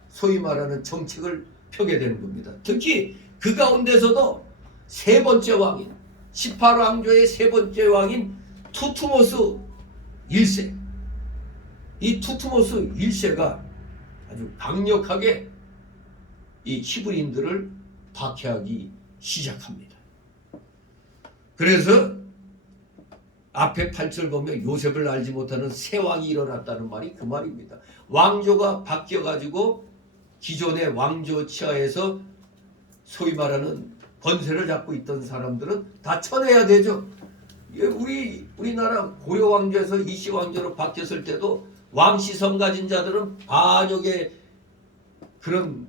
소위 말하는 정책을 펴게 되는 겁니다. 특히 그 가운데서도 세 번째 왕인 18왕조의 세 번째 왕인 투투모스 1세 이 투투모스 1세가 아주 강력하게 이 히브리인들을 박해하기 시작합니다. 그래서 앞에 8절 보면 요셉을 알지 못하는 새 왕이 일어났다는 말이 그 말입니다. 왕조가 바뀌어가지고 기존의 왕조 치하에서 소위 말하는 권세를 잡고 있던 사람들은 다 쳐내야 되죠. 우리나라 고려 왕조에서 이시 왕조로 바뀌었을 때도 왕시성 가진 자들은 반역의 그런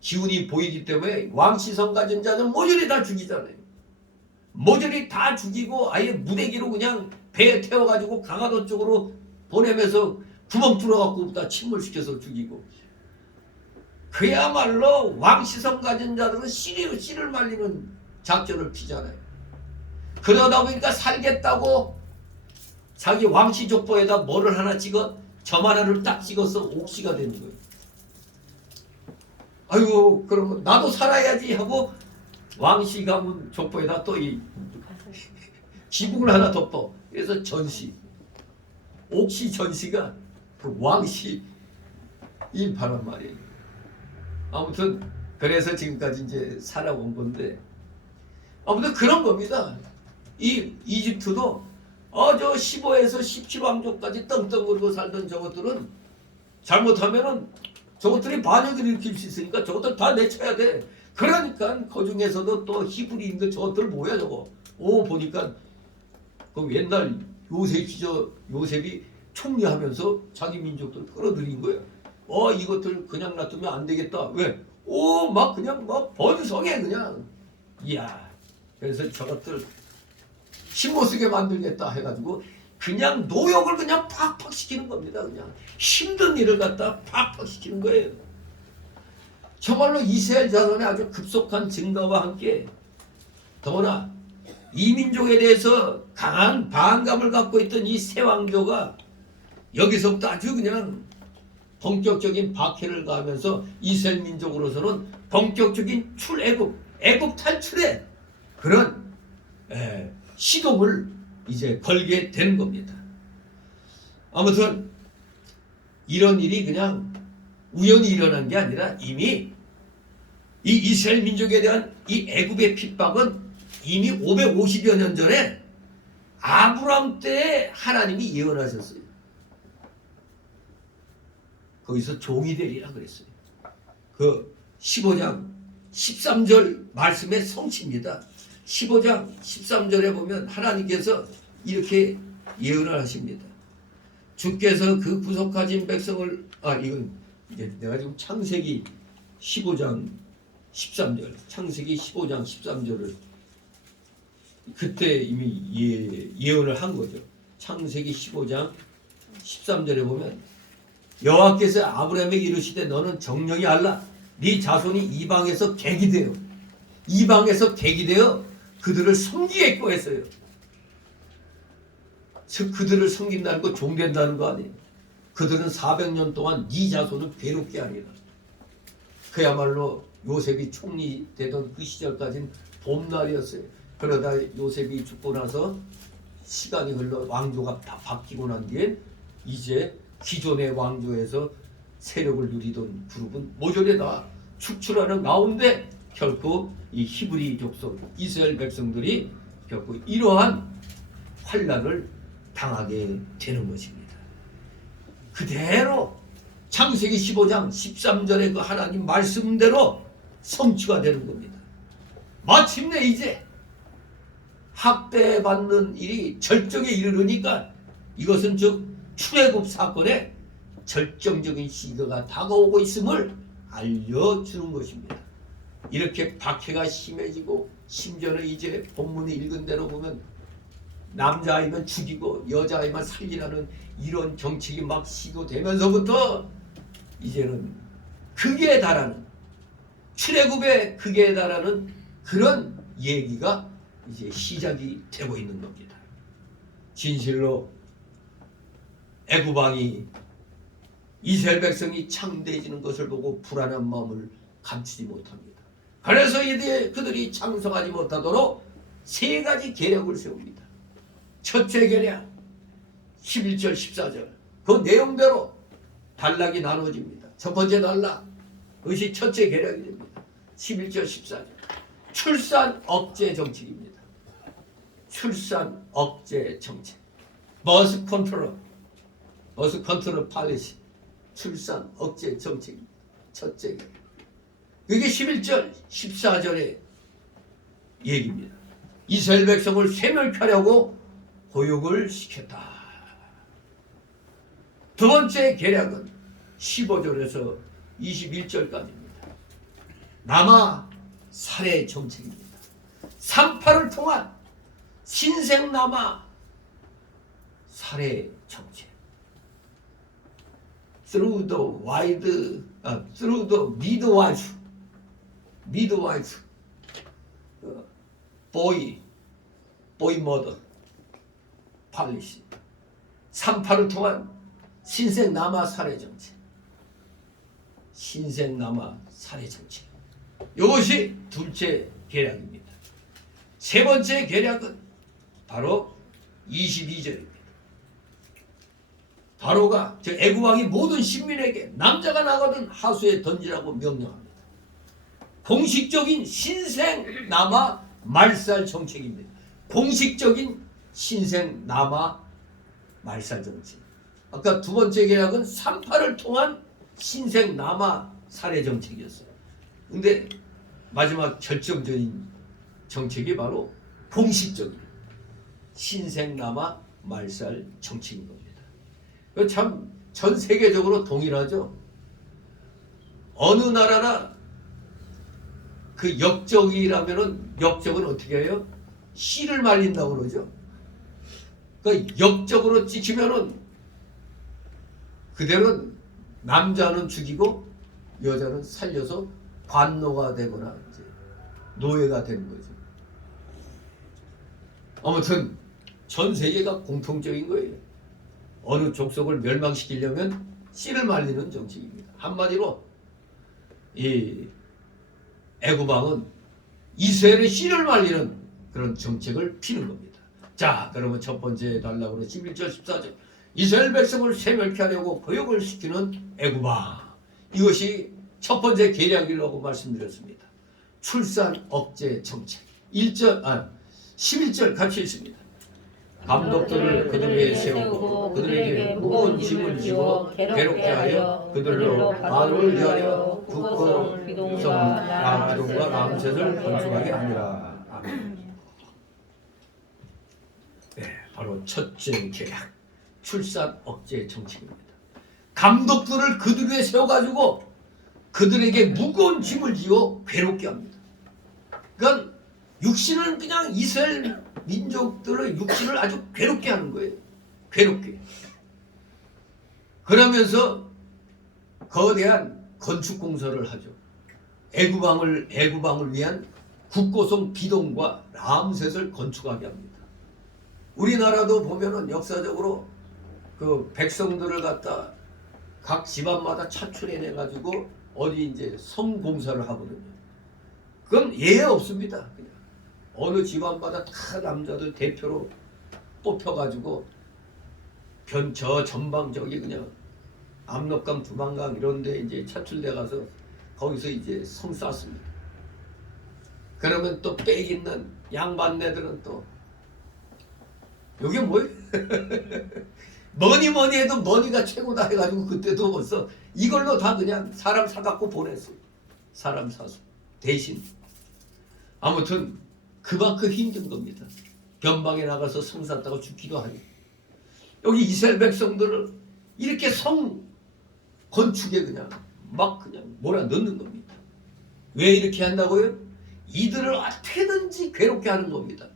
기운이 보이기 때문에 왕시성 가진 자는 모조리 다 죽이잖아요. 모조리 다 죽이고 아예 무대기로 그냥 배에 태워가지고 강화도 쪽으로 보내면서 구멍 뚫어갖고 다 침몰시켜서 죽이고. 그야말로 왕시성 가진 자들은 씨를 말리는 작전을 피잖아요. 그러다 보니까 살겠다고 자기 왕시 족보에다 뭐를 하나 찍어 점 하나를 딱 찍어서 옥시가 되는 거예요. 아이고 그러면 나도 살아야지 하고 왕시 가문 족보에다 또 이 지붕을 하나 덮어. 그래서 전시 옥시 전시가 그 왕시 이 바란 말이에요. 아무튼 그래서 지금까지 이제 살아온 건데 아무튼 그런 겁니다. 이 이집트도 저 15에서 17왕조까지 떵떵거리고 살던 저것들은 잘못하면은 저것들이 반역을 일으킬 수 있으니까 저것들 다 내쳐야 돼. 그러니까 그 중에서도 또 히브리인들 저것들 뭐야 저거. 보니까 그 옛날 요셉이 총리하면서 자기 민족들 끌어들인 거예요. 이것들 그냥 놔두면 안 되겠다. 왜? 막 그냥 막 번성해 그냥. 이야. 그래서 저것들 힘 못 쓰게 만들겠다 해가지고 그냥 노역을 그냥 팍팍 시키는 겁니다. 그냥 힘든 일을 갖다 팍팍 시키는 거예요. 정말로 이스라엘 자손의 아주 급속한 증가와 함께 더구나 이 민족에 대해서 강한 반감을 갖고 있던 이 새 왕조가 여기서부터 아주 그냥 본격적인 박해를 가하면서 이스라엘 민족으로서는 본격적인 애굽 탈출의 그런 시동을 이제 걸게 되는 겁니다. 아무튼 이런 일이 그냥 우연히 일어난 게 아니라 이미 이 이스라엘 민족에 대한 이 애굽의 핍박은 이미 550여 년 전에 아브람 때에 하나님이 예언하셨어요. 거기서 종이 되리라 그랬어요. 그 15장 13절 말씀의 성취입니다. 15장 13절에 보면 하나님께서 이렇게 예언을 하십니다. 주께서 그 구속하신 백성을 이건 이제 내가 지금 창세기 15장 13절 창세기 15장 13절을 그때 이미 예언을 한 거죠. 창세기 15장 13절에 보면 여호와께서 아브라함에게 이르시되 너는 정령이 알라 네 자손이 이방에서 객이 되어 그들을 섬기겠고 했어요. 즉 그들을 섬긴다는 거 종된다는 거 아니에요. 그들은 400년 동안 네 자손을 괴롭게 하리라. 그야말로 요셉이 총리 되던 그 시절까지는 봄날이었어요. 그러다 요셉이 죽고 나서 시간이 흘러 왕조가 다 바뀌고 난 뒤에 이제 기존의 왕조에서 세력을 누리던 그룹은 모조리 다 축출하는 가운데 결코 이 히브리 족속 이스라엘 백성들이 결코 이러한 환난을 당하게 되는 것입니다. 그대로 창세기 15장 13절의 그 하나님 말씀대로 성취가 되는 겁니다. 마침내 이제 학대받는 일이 절정에 이르르니까 이것은 즉 출애굽 사건의 절정적인 시기가 다가오고 있음을 알려주는 것입니다. 이렇게 박해가 심해지고 심지어는 이제 본문에 읽은 대로 보면 남자아이면 죽이고 여자아이만 살리라는 이런 정책이 막 시도되면서부터 이제는 극에 달하는 출애굽의 극에 달하는 그런 얘기가 이제 시작이 되고 있는 겁니다. 진실로 애굽 왕이 이스라엘 백성이 창대해지는 것을 보고 불안한 마음을 감추지 못합니다. 그래서 이제 그들이 창성하지 못하도록 세 가지 계략을 세웁니다. 첫째 계략 11절 14절 그 내용대로 단락이 나눠집니다. 첫 번째 단락 그것이 첫째 계략이 됩니다. 11절 14절 출산 억제 정책입니다. 출산 억제 정책 버스 컨트롤 팔리시 출산 억제 정책입니다. 첫째 계략 이게 11절 14절의 얘기입니다. 이스라엘 백성을 쇠멸하려고 보육을 시켰다. 두 번째 계략은 15절에서 21절까지입니다. 남아 살해 정책입니다. 산파를 통한 신생 남아 살해 정책. Through the midwife, boy mother policy. 산파를 통한 신생 남아 살해 정책. 신생 남아 살해 정책. 이것이 둘째 계략입니다. 세 번째 계략은 바로 22절입니다. 바로가 애굽 왕이 모든 신민에게 남자가 나거든 하수에 던지라고 명령합니다. 공식적인 신생 남아 말살 정책입니다. 공식적인 신생 남아 말살 정책. 아까 두 번째 계략은 산파를 통한 신생 남아 살해 정책이었어요. 근데 마지막 결정적인 정책이 바로 공식적인 신생 남아 말살 정책인 겁니다. 참 전 세계적으로 동일하죠. 어느 나라나 그 역적이라면은 역적은 어떻게 해요? 씨를 말린다고 그러죠. 그 역적으로 찍히면은 그대로 남자는 죽이고 여자는 살려서 관노가 되거나 이제 노예가 되는 거죠. 아무튼 전 세계가 공통적인 거예요. 어느 족속을 멸망시키려면 씨를 말리는 정책입니다. 한마디로 이 애굽왕은 이스라엘의 씨를 말리는 그런 정책을 피는 겁니다. 자, 그러면 첫 번째 단락으로 11절 14절 이스라엘 백성을 세멸케 하려고 거역을 시키는 애굽왕, 이것이 첫 번째 계략이라고 말씀드렸습니다. 출산 억제 정책. 11절 같이 읽습니다. 감독들을 그들 위에 세우고 그들에게 무거운 짐을 지워 괴롭게 하여 그들로 바로를 위하여 국고로 비동과 람셋을 건축하게 하니라. 아멘. 네, 바로 첫째 계략, 출산 억제 정책입니다. 감독들을 그들 위에 세워가지고 그들에게 무거운 짐을 지어 괴롭게 합니다. 그러니까 육신은 그냥 이스라엘 민족들의 육신을 아주 괴롭게 하는 거예요. 괴롭게. 그러면서 거대한 건축 공사를 하죠. 애굽왕을 위한 국고성 비동과 람셋을 건축하게 합니다. 우리나라도 보면은 역사적으로 그 백성들을 갖다 각 집안마다 차출해내 가지고 어디 이제 성 공사를 하거든요. 그건 예외 없습니다. 그냥 어느 집안마다 다 남자들 대표로 뽑혀가지고 저 전방 저기 그냥 압록강, 두만강 이런데 이제 차출돼 가서 거기서 이제 성 쌓습니다. 그러면 또 빽 있는 양반네들은 또 이게 뭐예요? 뭐니 해도 머니가 최고다 해가지고 그때도 벌써 이걸로 다 그냥 사람 사갖고 보냈어요. 사람 사서 대신. 아무튼 그만큼 힘든 겁니다. 변방에 나가서 성 샀다가 죽기도 하고. 여기 이스라엘 백성들을 이렇게 성 건축에 그냥 막 그냥 몰아넣는 겁니다. 왜 이렇게 한다고요? 이들을 어떻게든지 괴롭게 하는 겁니다.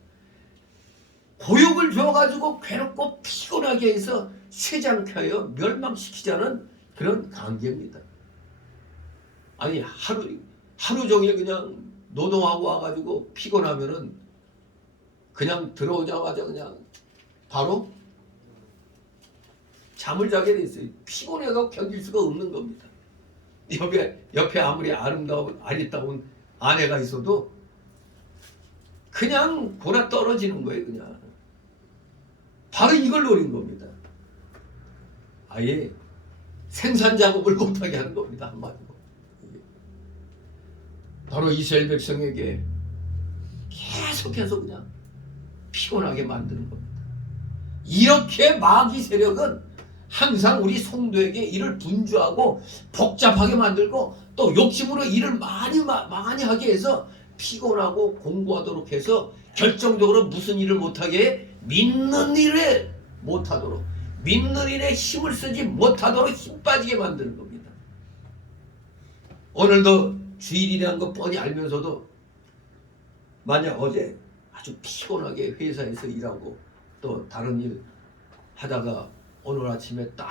고욕을 줘가지고 괴롭고 피곤하게 해서 쇠장케 하여 멸망시키자는 그런 관계입니다. 아니 하루 종일 그냥 노동하고 와가지고 피곤하면은 그냥 들어오자마자 그냥 바로 잠을 자게 돼 있어요. 피곤해서 견딜 수가 없는 겁니다. 옆에 아무리 아리따운 아내가 있어도 그냥 골아 떨어지는 거예요. 그냥 바로 이걸 노린 겁니다. 아예 생산 작업을 못하게 하는 겁니다. 한마디로. 바로 이스라엘 백성에게 계속해서 그냥 피곤하게 만드는 겁니다. 이렇게 마귀 세력은 항상 우리 성도에게 일을 분주하고 복잡하게 만들고 또 욕심으로 일을 많이 하게 해서 피곤하고 공부하도록 해서 결정적으로 무슨 일을 못하게 해? 믿는 일에 못하도록, 믿는 일에 힘을 쓰지 못하도록 힘 빠지게 만드는 겁니다. 오늘도 주일이라는 거 뻔히 알면서도 만약 어제 아주 피곤하게 회사에서 일하고 또 다른 일 하다가 오늘 아침에 딱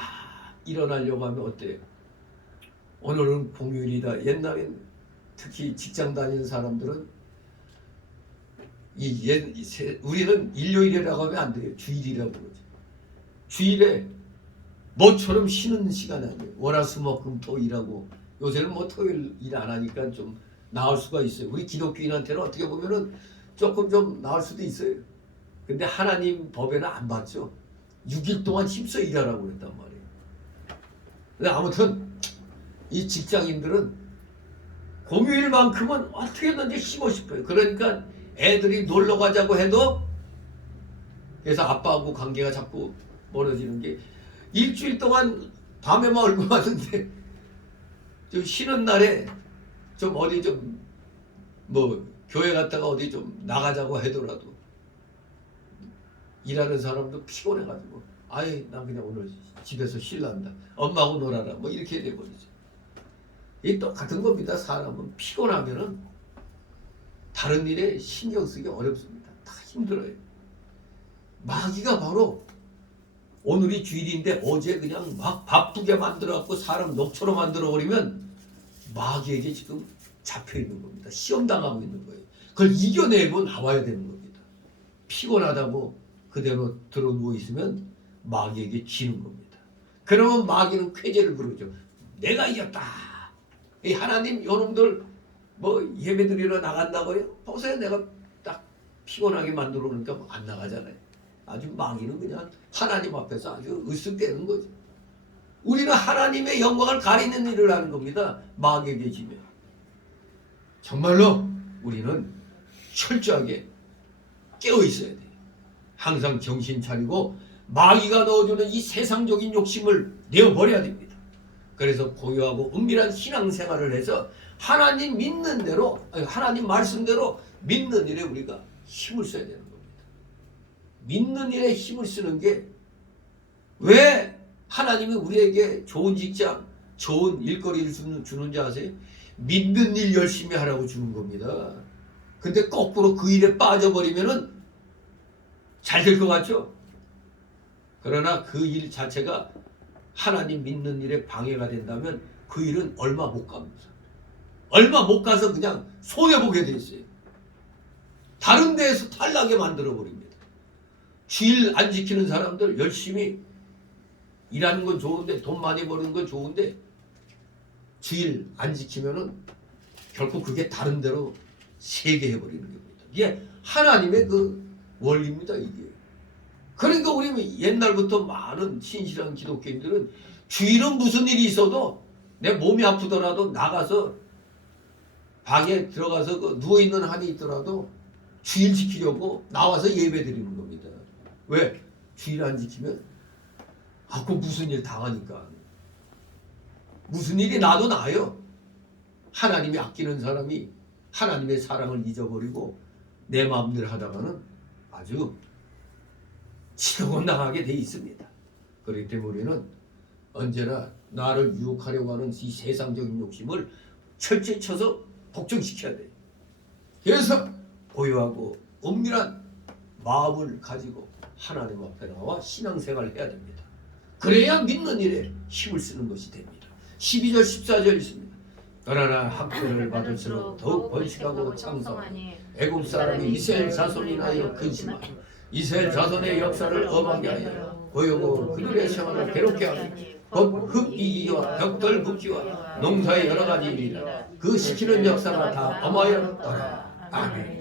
일어나려고 하면 어때요? 오늘은 공휴일이다. 옛날엔 특히 직장 다니는 사람들은 우리는 일요일이라고 하면 안 돼요. 주일이라고 그러죠. 주일에 모처럼 쉬는 시간 아니에요. 월화수목금토 일하고 요새는 뭐 토요일 일 안 하니까 좀 나을 수가 있어요. 우리 기독교인한테는 어떻게 보면은 조금 좀 나을 수도 있어요. 근데 하나님 법에는 안 받죠. 6일 동안 힘써 일하라고 그랬단 말이에요. 근데 아무튼 이 직장인들은 공휴일만큼은 어떻게든지 쉬고 싶어요. 그러니까 애들이 놀러 가자고 해도 그래서 아빠하고 관계가 자꾸 멀어지는 게 일주일 동안 밤에만 얼굴 봤는데 좀 쉬는 날에 좀 어디 좀 뭐 교회 갔다가 어디 좀 나가자고 하더라도 일하는 사람도 피곤해가지고 아이 난 그냥 오늘 집에서 쉴란다. 엄마하고 놀아라. 뭐 이렇게 돼버리죠. 이 똑같은 겁니다. 사람은 피곤하면은 다른 일에 신경 쓰기 어렵습니다. 다 힘들어요. 마귀가 바로 오늘이 주일인데 어제 그냥 막 바쁘게 만들어갖고 사람 녹초로 만들어버리면 마귀에게 지금 잡혀있는 겁니다. 시험당하고 있는 거예요. 그걸 이겨내고 나와야 되는 겁니다. 피곤하다고 그대로 들어 누워있으면 마귀에게 지는 겁니다. 그러면 마귀는 쾌재를 부르죠. 내가 이겼다. 이 하나님 요놈들 뭐 예배드리러 나간다고요? 보세요. 내가 딱 피곤하게 만들어 놓으니까 안 나가잖아요. 아주 마귀는 그냥 하나님 앞에서 아주 으쓱대는 거죠. 우리는 하나님의 영광을 가리는 일을 하는 겁니다. 마귀에게 지면. 정말로 우리는 철저하게 깨어 있어야 돼요. 항상 정신 차리고 마귀가 넣어주는 이 세상적인 욕심을 내어버려야 됩니다. 그래서 고요하고 은밀한 신앙생활을 해서 하나님 믿는 대로, 하나님 말씀대로 믿는 일에 우리가 힘을 써야 되는 겁니다. 믿는 일에 힘을 쓰는 게 왜 하나님이 우리에게 좋은 직장, 좋은 일거리를 주는지 아세요? 믿는 일 열심히 하라고 주는 겁니다. 근데 거꾸로 그 일에 빠져버리면은 잘 될 것 같죠? 그러나 그 일 자체가 하나님 믿는 일에 방해가 된다면 그 일은 얼마 못 갑니다. 얼마 못 가서 그냥 손해보게 돼 있어요. 다른 데에서 탈나게 만들어버립니다. 주일 안 지키는 사람들 열심히 일하는 건 좋은데, 돈 많이 버는 건 좋은데 주일 안 지키면은 결국 그게 다른 데로 새게 해버리는 겁니다. 이게 하나님의 그 원리입니다. 이게. 그러니까 우리 옛날부터 많은 신실한 기독교인들은 주일은 무슨 일이 있어도 내 몸이 아프더라도 나가서 방에 들어가서 그 누워있는 한이 있더라도 주일 지키려고 나와서 예배 드리는 겁니다. 왜? 주일 안 지키면 그 무슨 일 당하니까. 무슨 일이 나도 나요. 하나님이 아끼는 사람이 하나님의 사랑을 잊어버리고 내 마음대로 하다가는 아주 치고 나가게 돼 있습니다. 그렇기 때문에 우리는 언제나 나를 유혹하려고 하는 이 세상적인 욕심을 철저히 쳐서 복종시켜야 돼요. 그래서 고요하고 은밀한 마음을 가지고 하나님 앞에 나와 신앙생활을 해야 됩니다. 그래야 믿는 일에 힘을 쓰는 것이 됩니다. 12절 14절 있습니다. 그러나 학대를 받을수록 더욱 번식하고 창성하니 애굽 사람이 이스라엘 자손이 인하여 근심하고 이스라엘 자손의 역사를 엄하게 하여 고요고 그들의 생활을 괴롭게 하니 곧 흙이기와 벽돌 붓기와 농사의 여러 가지 일이라 그 시키는 역사가 다 어마어마하더라. 아멘.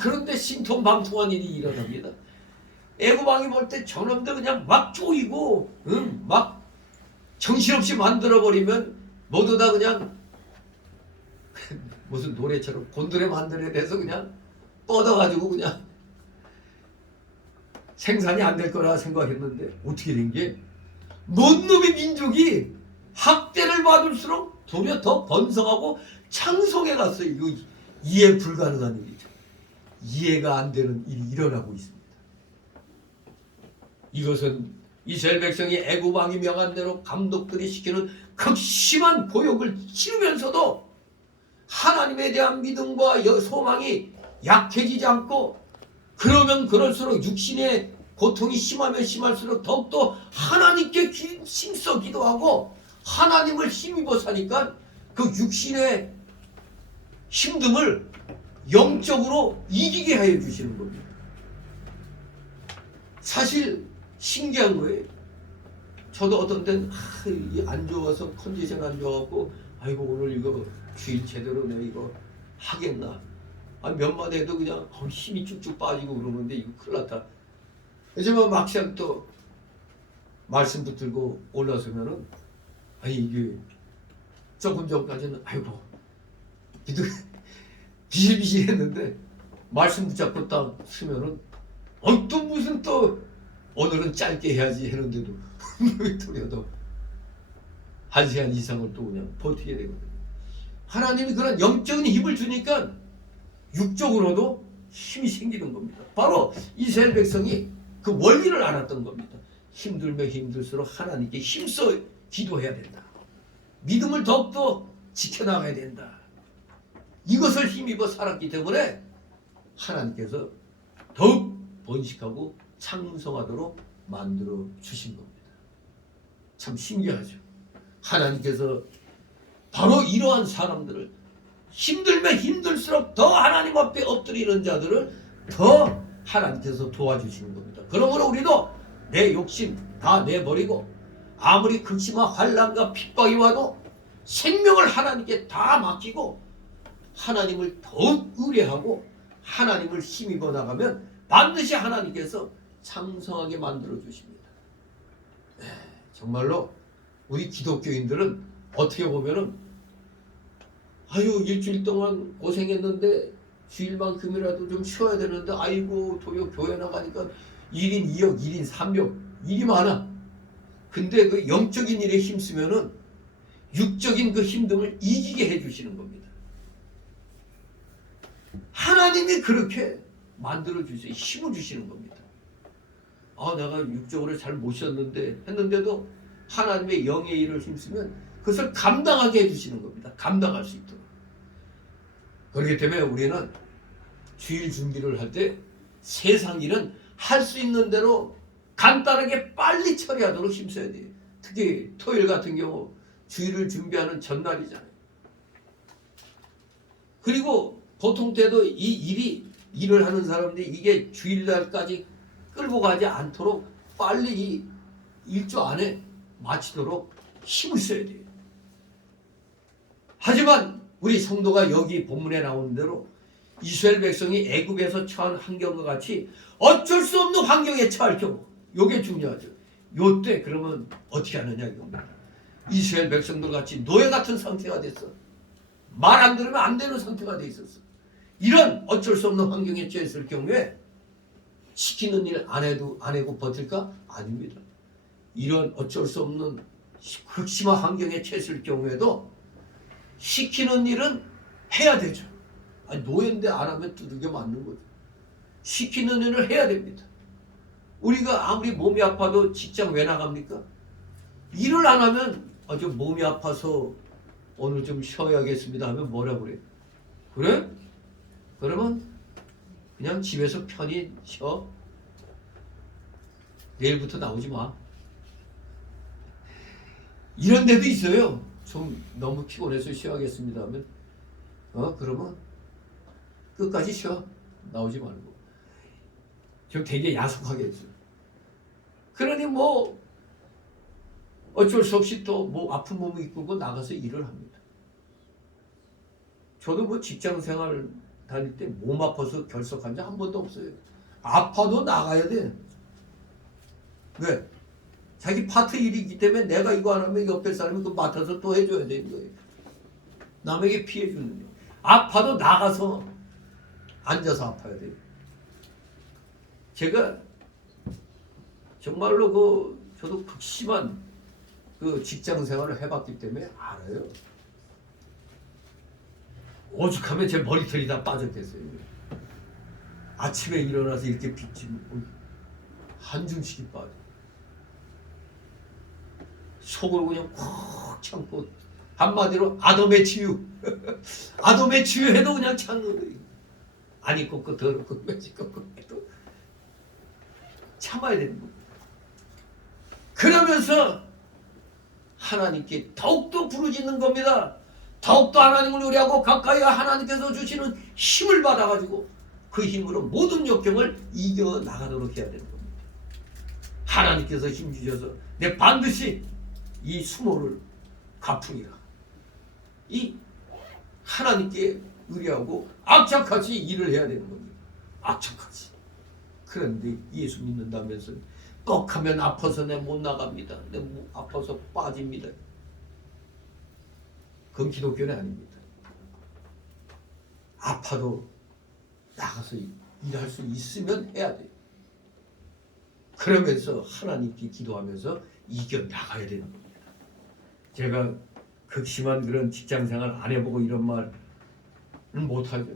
그런데 신통방통한 일이 일어납니다. 애굽왕이 볼 때 저놈들 그냥 막 쪼이고 막 정신없이 만들어버리면 모두 다 그냥 무슨 노래처럼 곤드레 만들어내서 그냥 뻗어가지고 그냥 생산이 안 될 거라 생각했는데 어떻게 된 게 뭔 놈의 민족이 학대를 받을수록 도리어 더 번성하고 창성해 갔어요. 이거 이해 불가능한 일이죠. 이해가 안 되는 일이 일어나고 있습니다. 이것은 이스라엘 백성이 애굽 왕이 명한 대로 감독들이 시키는 극심한 고역을 치르면서도 하나님에 대한 믿음과 소망이 약해지지 않고 그러면 그럴수록 육신의 고통이 심하면 심할수록 더욱더 하나님께 힘써 기도하고 하나님을 힘입어 사니까 그 육신의 힘듦을 영적으로 이기게 하여 주시는 겁니다. 사실 신기한 거예요. 저도 어떤 때는 안 좋아서 컨디션 안 좋아갖고 아이고 오늘 이거 주일 제대로 내가 이거 하겠나. 몇 마디 해도 그냥 힘이 쭉쭉 빠지고 그러는데 이거 큰일 났다. 요즘은 막상 또 말씀 붙들고 올라서면은 이게 조금 전까지는 아이고 비실비실했는데 말씀 붙잡고 딱 쓰면은 또 무슨 또 오늘은 짧게 해야지 했는데도 또래도 1시간 이상을 또 그냥 버티게 되거든요. 하나님이 그런 영적인 힘을 주니까 육적으로도 힘이 생기는 겁니다. 바로 이스라엘 백성이 그 원리를 알았던 겁니다. 힘들면 힘들수록 하나님께 힘써 기도해야 된다. 믿음을 더욱더 지켜나가야 된다. 이것을 힘입어 살았기 때문에 하나님께서 더욱 번식하고 창성하도록 만들어 주신 겁니다. 참 신기하죠. 하나님께서 바로 이러한 사람들을 힘들면 힘들수록 더 하나님 앞에 엎드리는 자들을 더 하나님께서 도와주시는 겁니다. 그러므로 우리도 내 욕심 다 내버리고 아무리 극심한 환난과 핍박이 와도 생명을 하나님께 다 맡기고 하나님을 더욱 의뢰하고 하나님을 힘입어 나가면 반드시 하나님께서 창성하게 만들어 주십니다. 정말로 우리 기독교인들은 어떻게 보면은 아유 일주일 동안 고생했는데 주일만큼이라도 좀 쉬어야 되는데 아이고 도요 교회 나가니까 1인 2역 1인 3역 일이 많아. 근데 그 영적인 일에 힘쓰면은 육적인 그 힘듦을 이기게 해주시는 겁니다. 하나님이 그렇게 만들어 주세요. 힘을 주시는 겁니다. 아 내가 육적으로 잘 못 쉬었는데 했는데도 하나님의 영의 일을 힘쓰면 그것을 감당하게 해주시는 겁니다. 감당할 수 있도록. 그렇기 때문에 우리는 주일 준비를 할 때 세상 일은 할 수 있는 대로 간단하게 빨리 처리하도록 힘써야 돼요. 특히 토요일 같은 경우 주일을 준비하는 전날이잖아요. 그리고 보통 때도 이 일을 하는 사람들이 이게 주일날까지 끌고 가지 않도록 빨리 이 일주 안에 마치도록 힘을 써야 돼요. 하지만 우리 성도가 여기 본문에 나오는 대로 이스라엘 백성이 애굽에서 처한 환경과 같이 어쩔 수 없는 환경에 처할 경우 이게 중요하죠. 요때 그러면 어떻게 하느냐 이겁니다. 이스라엘 백성들 같이 노예 같은 상태가 됐어. 말 안 들으면 안 되는 상태가 돼 있었어. 이런 어쩔 수 없는 환경에 처했을 경우에 시키는 일 안 해고 버틸까? 아닙니다. 이런 어쩔 수 없는 극심한 환경에 처했을 경우에도 시키는 일은 해야 되죠. 아니, 노예인데 안 하면 두들겨 맞는 거죠. 시키는 일을 해야 됩니다. 우리가 아무리 몸이 아파도 직장 왜 나갑니까? 일을 안 하면 저 몸이 아파서 오늘 좀 쉬어야겠습니다 하면 뭐라 그래? 그래? 그러면 그냥 집에서 편히 쉬어. 내일부터 나오지 마. 이런 데도 있어요. 좀 너무 피곤해서 쉬어야겠습니다 하면 그러면 끝까지 쉬어. 나오지 말고. 저 되게 야속하겠죠. 그러니 뭐 어쩔 수 없이 또 뭐 아픈 몸을 이끌고 나가서 일을 합니다. 저도 뭐 직장 생활 다닐 때 몸 아파서 결석한 적 한 번도 없어요. 아파도 나가야 돼. 왜? 자기 파트 일이기 때문에 내가 이거 안 하면 옆에 사람이 그거 맡아서 또 해줘야 되는 거예요. 남에게 피해 주는 거예요. 아파도 나가서 앉아서 아파야 돼요. 제가 정말로 저도 극심한 그 직장 생활을 해봤기 때문에 알아요. 오죽하면 제 머리털이 다 빠졌겠어요. 아침에 일어나서 이렇게 비치면 한 줌씩이 빠져. 속으로 그냥 콕 참고 한마디로 아dom의 치유. 아dom의 치유해도 그냥 참는 거예요. 안 입고 더럽고 매직고 해도 참아야 되는 거예요. 그러면서 하나님께 더욱더 부르짖는 겁니다. 더욱더 하나님을 의뢰하고 가까이 하나님께서 주시는 힘을 받아가지고 그 힘으로 모든 역경을 이겨나가도록 해야 되는 겁니다. 하나님께서 힘 주셔서 내 반드시 이 수모를 갚으리라. 이 하나님께 의뢰하고 악착같이 일을 해야 되는 겁니다. 악착같이. 그런데 예수 믿는다면서 떡하면 아파서 내 못 나갑니다. 내 아파서 빠집니다. 그건 기독교는 아닙니다. 아파도 나가서 일할 수 있으면 해야 돼요. 그러면서 하나님께 기도하면서 이겨나가야 되는 겁니다. 제가 극심한 그런 직장생활 안 해보고 이런 말은 못하죠.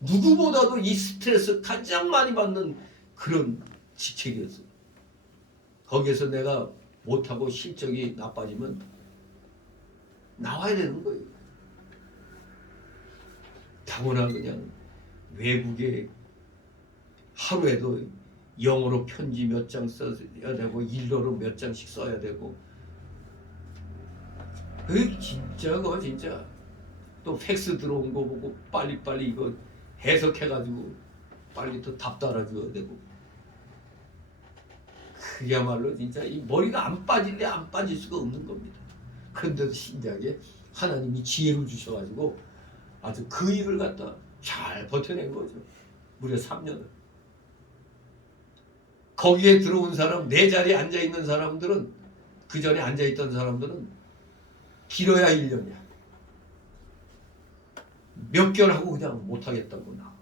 누구보다도 이 스트레스 가장 많이 받는 그런 직책이었어요. 거기에서 내가 못하고 실적이 나빠지면 나와야 되는 거예요. 당원아 그냥 외국에 하루에도 영어로 편지 몇 장 써야 되고 일러로 몇 장씩 써야 되고 그 진짜 그거 진짜 또 팩스 들어온 거 보고 빨리빨리 이거 해석해가지고 빨리 또 답 달아줘야 되고 그야말로 진짜 이 머리가 안 빠질래 안 빠질 수가 없는 겁니다. 그런데도 신기하게 하나님이 지혜를 주셔가지고 아주 그 일을 갖다 잘 버텨낸 거죠. 무려 3년을. 거기에 들어온 사람, 내 자리에 앉아있는 사람들은, 그 전에 앉아있던 사람들은 길어야 1년이야. 몇 개월 하고 그냥 못하겠다고 나와.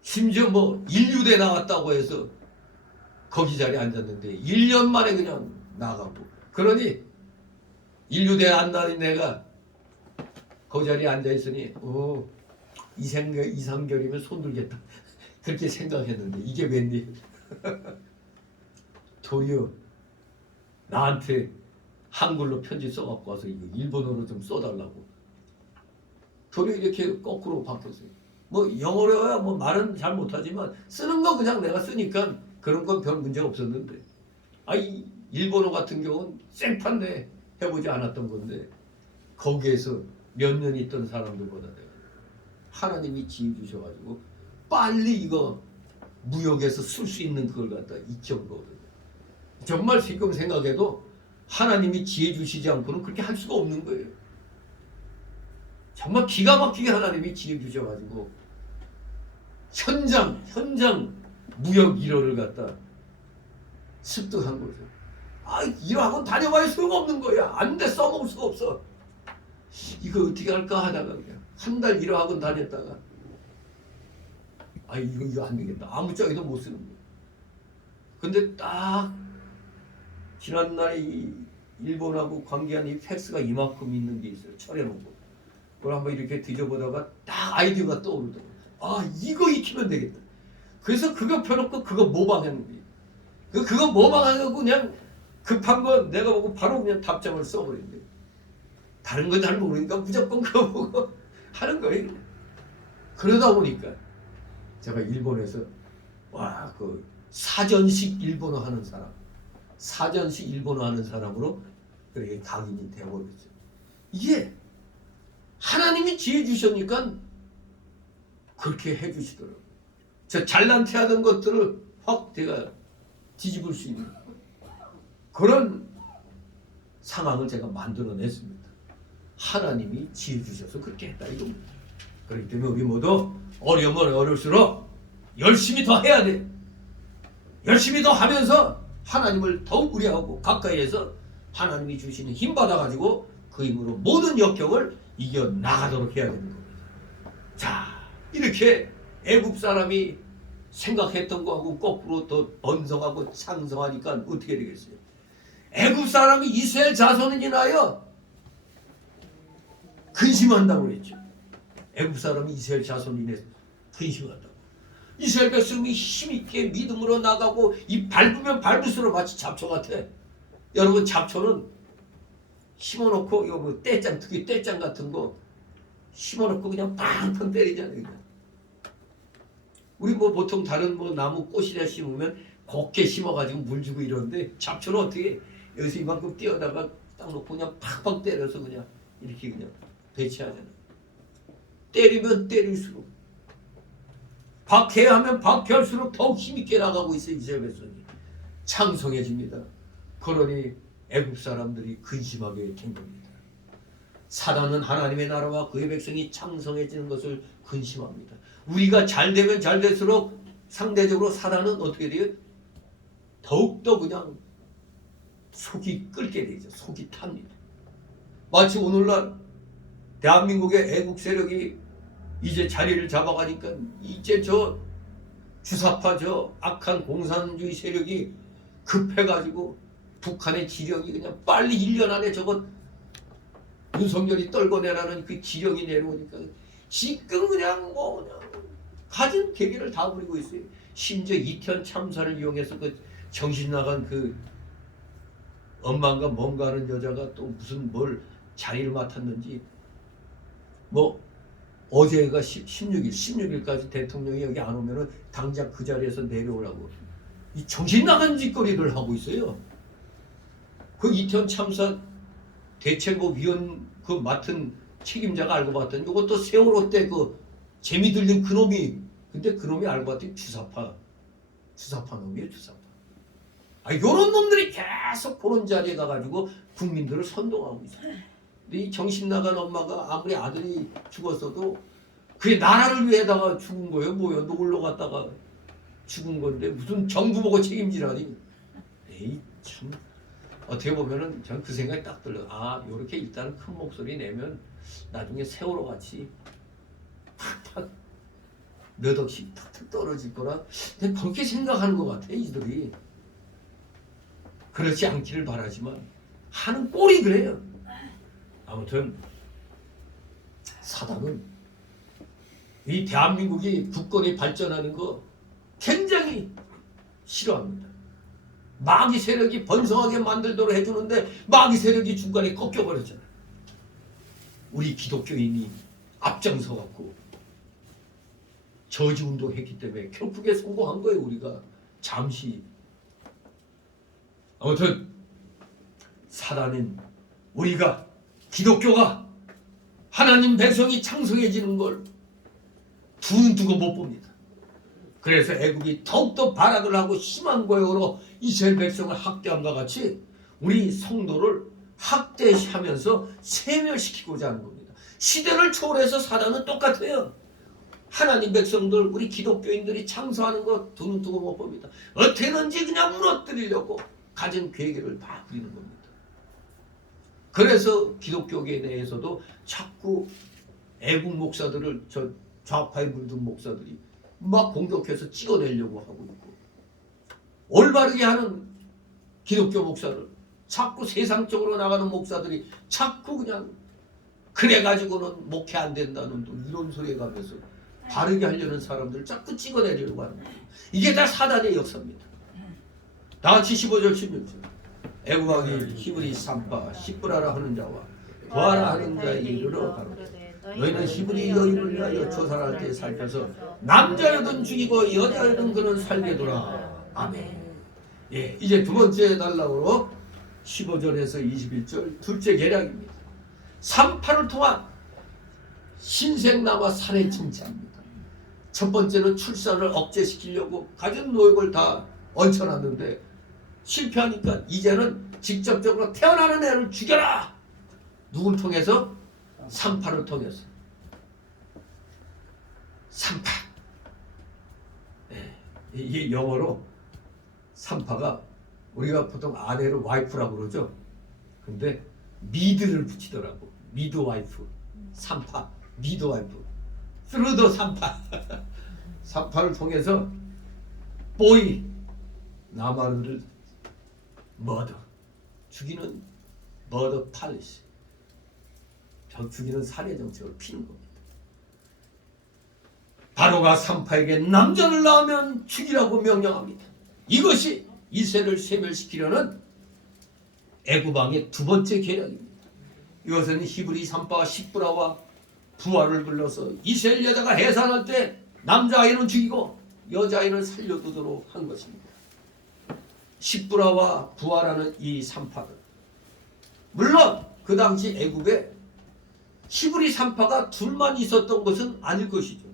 심지어 뭐 인류대 나왔다고 해서 거기 자리에 앉았는데 1년 만에 그냥 나가고. 그러니 인류대 안 나는 내가 그 자리에 앉아있으니 2, 3개월이면 손들겠다. 그렇게 생각했는데 이게 웬일. 도리어 나한테 한글로 편지 써갖고 와서 이거 일본어로 좀 써달라고. 도리어 이렇게 거꾸로 바뀌었어요. 뭐 영어로야 뭐 말은 잘 못하지만 쓰는 거 그냥 내가 쓰니까 그런 건 별 문제 없었는데 이 일본어 같은 경우는 생판내 해보지 않았던 건데 거기에서 몇 년 있던 사람들보다 내가 하나님이 지혜 주셔가지고 빨리 이거 무역에서 쓸 수 있는 그걸 갖다 익혀온 거거든요. 정말 지금 생각해도 하나님이 지혜 주시지 않고는 그렇게 할 수가 없는 거예요. 정말 기가 막히게 하나님이 지혜 주셔가지고 현장 무역 1호를 갖다 습득한 거죠. 1호학원 다녀봐야 소용 없는 거야. 안 돼, 써먹을 수가 없어. 이거 어떻게 할까 하다가 그냥 한 달 1호학원 다녔다가 이거 안 되겠다. 아무짝에도 못 쓰는 거야. 근데 딱 지난날에 이 일본하고 관계한 이 팩스가 이만큼 있는 게 있어요. 철해놓은 거. 그걸 한번 이렇게 뒤져보다가 딱 아이디어가 떠오르더라고. 이거 익히면 되겠다. 그래서 그거 펴놓고 그거 모방하는 거예요. 그거 모방하고 그냥 급한 거 내가 보고 바로 그냥 답장을 써버린 거예요. 다른 건 잘 모르니까 무조건 그거 보고 하는 거예요. 그러다 보니까 제가 일본에서 그 사전식 일본어 하는 사람으로 그렇게 각인이 되어버렸죠. 이게 하나님이 지혜 주셨으니까 그렇게 해주시더라고요. 저 잘난티하던 것들을 확 제가 뒤집을 수 있는 그런 상황을 제가 만들어냈습니다. 하나님이 지혜 주셔서 그렇게 했다 이겁니다. 그렇기 때문에 우리 모두 어려우면 어려울수록 열심히 더 해야 돼. 열심히 더 하면서 하나님을 더욱 우려하고 가까이에서 하나님이 주시는 힘 받아가지고 그 힘으로 모든 역경을 이겨나가도록 해야 되는 겁니다. 자, 이렇게 애굽 사람이 생각했던 거하고 거꾸로 더 번성하고 창성하니까 어떻게 되겠어요? 애굽 사람이 이스라엘 자손을 인하여 근심한다고 그랬죠. 애굽 사람이 이스라엘 자손을 인해서 근심한다고. 이스라엘 백성이 힘있게 믿음으로 나가고 이 밟으면 밟을수록 마치 잡초 같아. 여러분 잡초는 심어놓고 이거 뭐 떼짱, 특히 떼짱 같은 거 심어놓고 그냥 팡팡 때리잖아요. 우리 뭐 보통 다른 뭐 나무 꽃이나 심으면 곱게 심어가지고 물 주고 이러는데 잡초는 어떻게 여기서 이만큼 띄어다가 딱 놓고 그냥 팍팍 때려서 그냥 이렇게 그냥 배치하잖아. 때리면 때릴수록 박해야 하면 박해할수록 더욱 힘있게 나가고 있어요. 이스라엘 백성이 창성해집니다. 그러니 애굽 사람들이 근심하게 된 겁니다. 사단은 하나님의 나라와 그의 백성이 창성해지는 것을 근심합니다. 우리가 잘 되면 잘 될수록 상대적으로 사단은 어떻게 돼요? 더욱더 그냥 속이 끓게 되죠. 속이 탑니다. 마치 오늘날 대한민국의 애국 세력이 이제 자리를 잡아가니까 이제 저 주사파 저 악한 공산주의 세력이 급해가지고 북한의 지령이 그냥 빨리 1년 안에 저거 윤석열이 떨궈내라는 그 지령이 내려오니까 지금 그냥 뭐 그냥 가진 계기를 다 부리고 있어요. 심지어 이태원 참사를 이용해서 그 정신 나간 그 엄마인가 뭔가 하는 여자가 또 무슨 뭘 자리를 맡았는지 뭐 어제가 16일까지 대통령이 여기 안 오면은 당장 그 자리에서 내려오라고 이 정신 나간 짓거리를 하고 있어요. 그 이태원 참사 대책위원 그 맡은 책임자가 알고 봤더니 이것도 세월호 때 그 재미 들린 그놈이 근데 그놈이 알고 봤더니 주사파 놈이에요. 주사파. 요런 놈들이 계속 그런 자리에 가가지고 국민들을 선동하고 있어요. 근데 이 정신 나간 엄마가 아무리 아들이 죽었어도 그게 나라를 위해다가 죽은 거예요. 뭐요? 노을로 갔다가 죽은 건데 무슨 정부 보고 책임지라니. 에이 참 어떻게 보면은 전 그 생각이 딱 들어요. 요렇게 일단 큰 목소리 내면 나중에 세월호 같이 팍팍 몇 억씩 탁탁 떨어질 거라 근데 그렇게 생각하는 것 같아 이들이. 그렇지 않기를 바라지만 하는 꼴이 그래요. 아무튼 사단은 이 대한민국이 국권이 발전하는 거 굉장히 싫어합니다. 마귀 세력이 번성하게 만들도록 해주는데 마귀 세력이 중간에 꺾여버렸잖아요. 우리 기독교인이 앞장서 갖고 저지운동 했기 때문에 결국에 성공한 거예요. 우리가 잠시. 아무튼 사단은 우리가 기독교가 하나님 백성이 창성해지는 걸 두고 못 봅니다. 그래서 애국이 더욱더 발악을 하고 심한 고역으로 이스라엘 백성을 학대함과 같이 우리 성도를 학대하면서 세멸시키고자 하는 겁니다. 시대를 초월해서 사단은 똑같아요. 하나님 백성들 우리 기독교인들이 창소하는 거 두고 못 봅니다. 어떻게든지 그냥 무너뜨리려고 가진 계획을 다 부리는 겁니다. 그래서 기독교계 내에서도 자꾸 애국 목사들을 저 좌파에 물든 목사들이 막 공격해서 찍어내려고 하고 있고 올바르게 하는 기독교 목사를 자꾸 세상적으로 나가는 목사들이 자꾸 그냥 그래가지고는 목회 안 된다는 또 이런 소리에 가면서 바르게 하려는 사람들을 자꾸 찍어내려고 하는 거예요. 이게 다 사단의 역사입니다. 다같이 15절 16절 애굽왕이 히브리 산파 십브라라 하는 자와 부하라 하는 자에게 이르러 가로되 너희는 히브리 여인을 위하여 조사할 때 살펴서 남자여든 죽이고 여자여든 그는 살게 두라. 아멘. 예, 이제 두 번째 단락으로 15절에서 21절 둘째 계략입니다. 산파를 통한 신생나와 살해 칭찬입니다. 첫 번째는 출산을 억제시키려고 가진 노역을 다 얹혀놨는데 실패하니까 이제는 직접적으로 태어나는 애를 죽여라. 누굴 통해서? 산파를 통해서. 산파. 네. 이게 영어로 산파가 우리가 보통 아내를 와이프라고 그러죠. 근데 미드를 붙이더라고. 미드와이프. 산파. 미드와이프. through the 산파. 산파를 통해서 보이 나마르를 머더 죽이는 머더 팔리시 죽이는 살해 정책을 피는 겁니다. 바로가 산파에게 남자를 낳으면 죽이라고 명령합니다. 이것이 이스라엘을 세멸시키려는 애굽왕의 두 번째 계략입니다. 이것은 히브리 산파 십브라와 부하를 불러서 이스라엘 여자가 해산할 때 남자아이는 죽이고 여자아이는 살려두도록 한 것입니다. 십브라와 부하라는 이 산파들, 물론 그 당시 애굽에 히브리 산파가 둘만 있었던 것은 아닐 것이죠.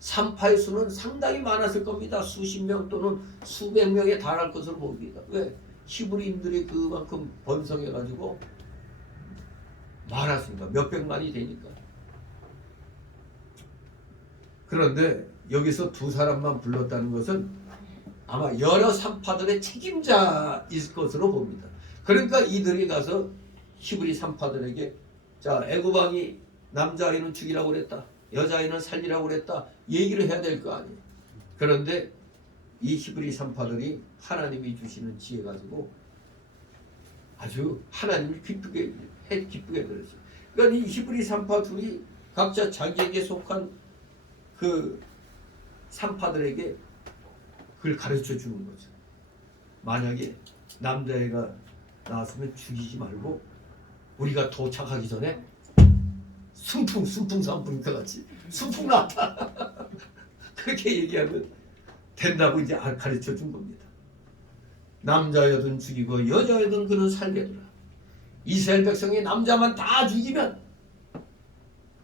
산파의 수는 상당히 많았을 겁니다. 수십 명 또는 수백 명에 달할 것으로 봅니다. 왜? 히브리인들이 그만큼 번성해가지고 많았으니까 몇백만이 되니까. 그런데 여기서 두 사람만 불렀다는 것은 아마 여러 산파들의 책임자일 것으로 봅니다. 그러니까 이들이 가서 히브리 산파들에게 자, 애굽 왕이 남자아이는 죽이라고 그랬다. 여자아이는 살리라고 그랬다. 얘기를 해야 될 거 아니에요. 그런데 이 히브리 산파들이 하나님이 주시는 지혜 가지고 아주 하나님을 기쁘게 들었어요. 그러니까 이 히브리 산파 둘이 각자 자기에게 속한 그 산파들에게 그걸 가르쳐 주는 거죠. 만약에 남자애가 나왔으면 죽이지 말고 우리가 도착하기 전에 순풍 산풍과 같이 순풍 났다. 그렇게 얘기하면 된다고 이제 가르쳐 준 겁니다. 남자여든 죽이고 여자여든 그는 살게 두라. 이스라엘 백성이 남자만 다 죽이면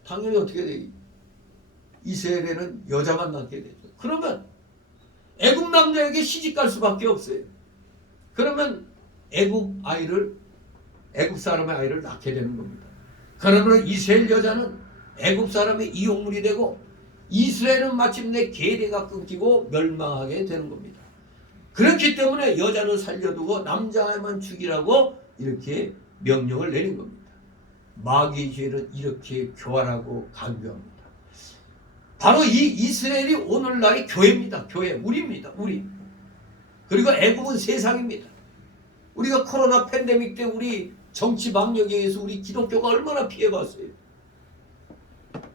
당연히 어떻게 돼? 이스라엘에는 여자만 낳게 되죠. 그러면 애국 남자에게 시집갈 수밖에 없어요. 그러면 애국 사람의 아이를 낳게 되는 겁니다. 그러면 이스라엘 여자는 애국 사람의 이용물이 되고 이스라엘은 마침내 계대가 끊기고 멸망하게 되는 겁니다. 그렇기 때문에 여자는 살려두고 남자만 죽이라고 이렇게 명령을 내린 겁니다. 마귀의 죄는 이렇게 교활하고 간교합니다. 바로 이 이스라엘이 오늘날의 교회입니다. 교회, 우리입니다. 우리. 그리고 애국은 세상입니다. 우리가 코로나 팬데믹 때 우리 정치 방역에 의해서 우리 기독교가 얼마나 피해봤어요.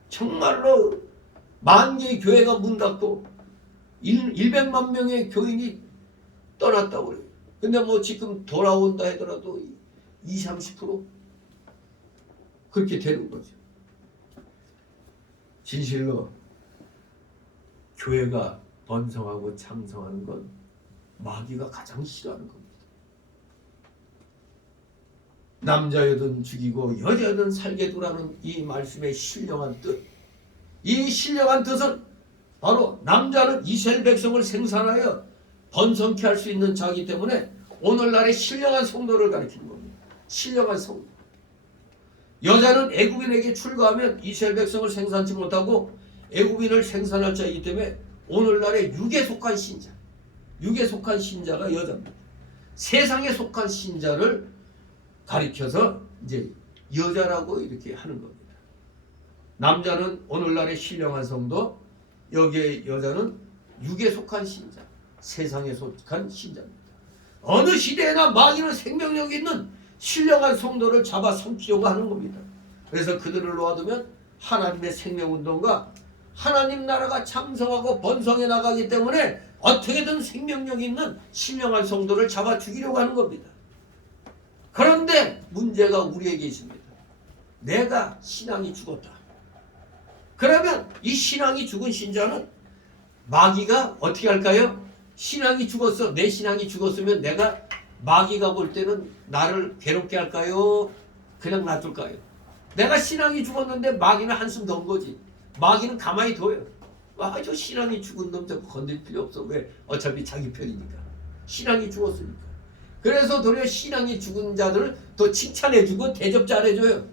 정말로 만 개의 교회가 문 닫고 100만 명의 교인이 떠났다고 그래요. 근데 뭐 지금 돌아온다 하더라도 20-30% 그렇게 되는 거죠. 진실로 교회가 번성하고 창성하는 건 마귀가 가장 싫어하는 겁니다. 남자여든 죽이고 여자여든 살게 두라는 이 말씀의 신령한 뜻. 이 신령한 뜻은 바로 남자는 이스라엘 백성을 생산하여 번성케 할 수 있는 자이기 때문에 오늘날의 신령한 성도를 가리키는 겁니다. 신령한 성도. 여자는 애국인에게 출가하면 이스라엘 백성을 생산치 못하고 애국인을 생산할 자이기 때문에 오늘날의 육에 속한 신자, 육에 속한 신자가 여자입니다. 세상에 속한 신자를 가리켜서 이제 여자라고 이렇게 하는 겁니다. 남자는 오늘날의 신령한 성도, 여기에 여자는 육에 속한 신자, 세상에 속한 신자입니다. 어느 시대에나 마귀는 생명력 있는 신령한 성도를 잡아 삼키려고 하는 겁니다. 그래서 그들을 놓아두면 하나님의 생명운동과 하나님 나라가 창성하고 번성해 나가기 때문에 어떻게든 생명력 있는 신령한 성도를 잡아 죽이려고 하는 겁니다. 그런데 문제가 우리에게 있습니다. 내가 신앙이 죽었다. 그러면 이 신앙이 죽은 신자는 마귀가 어떻게 할까요? 신앙이 죽었어. 내 신앙이 죽었으면 내가 마귀가 볼 때는 나를 괴롭게 할까요? 그냥 놔둘까요? 내가 신앙이 죽었는데 마귀는 한숨 던 거지. 마귀는 가만히 둬요. 아, 저 신앙이 죽은 놈 저거 건들 필요 없어. 왜? 어차피 자기 편이니까. 신앙이 죽었으니까. 그래서 도리어 신앙이 죽은 자들을 더 칭찬해주고 대접 잘해줘요.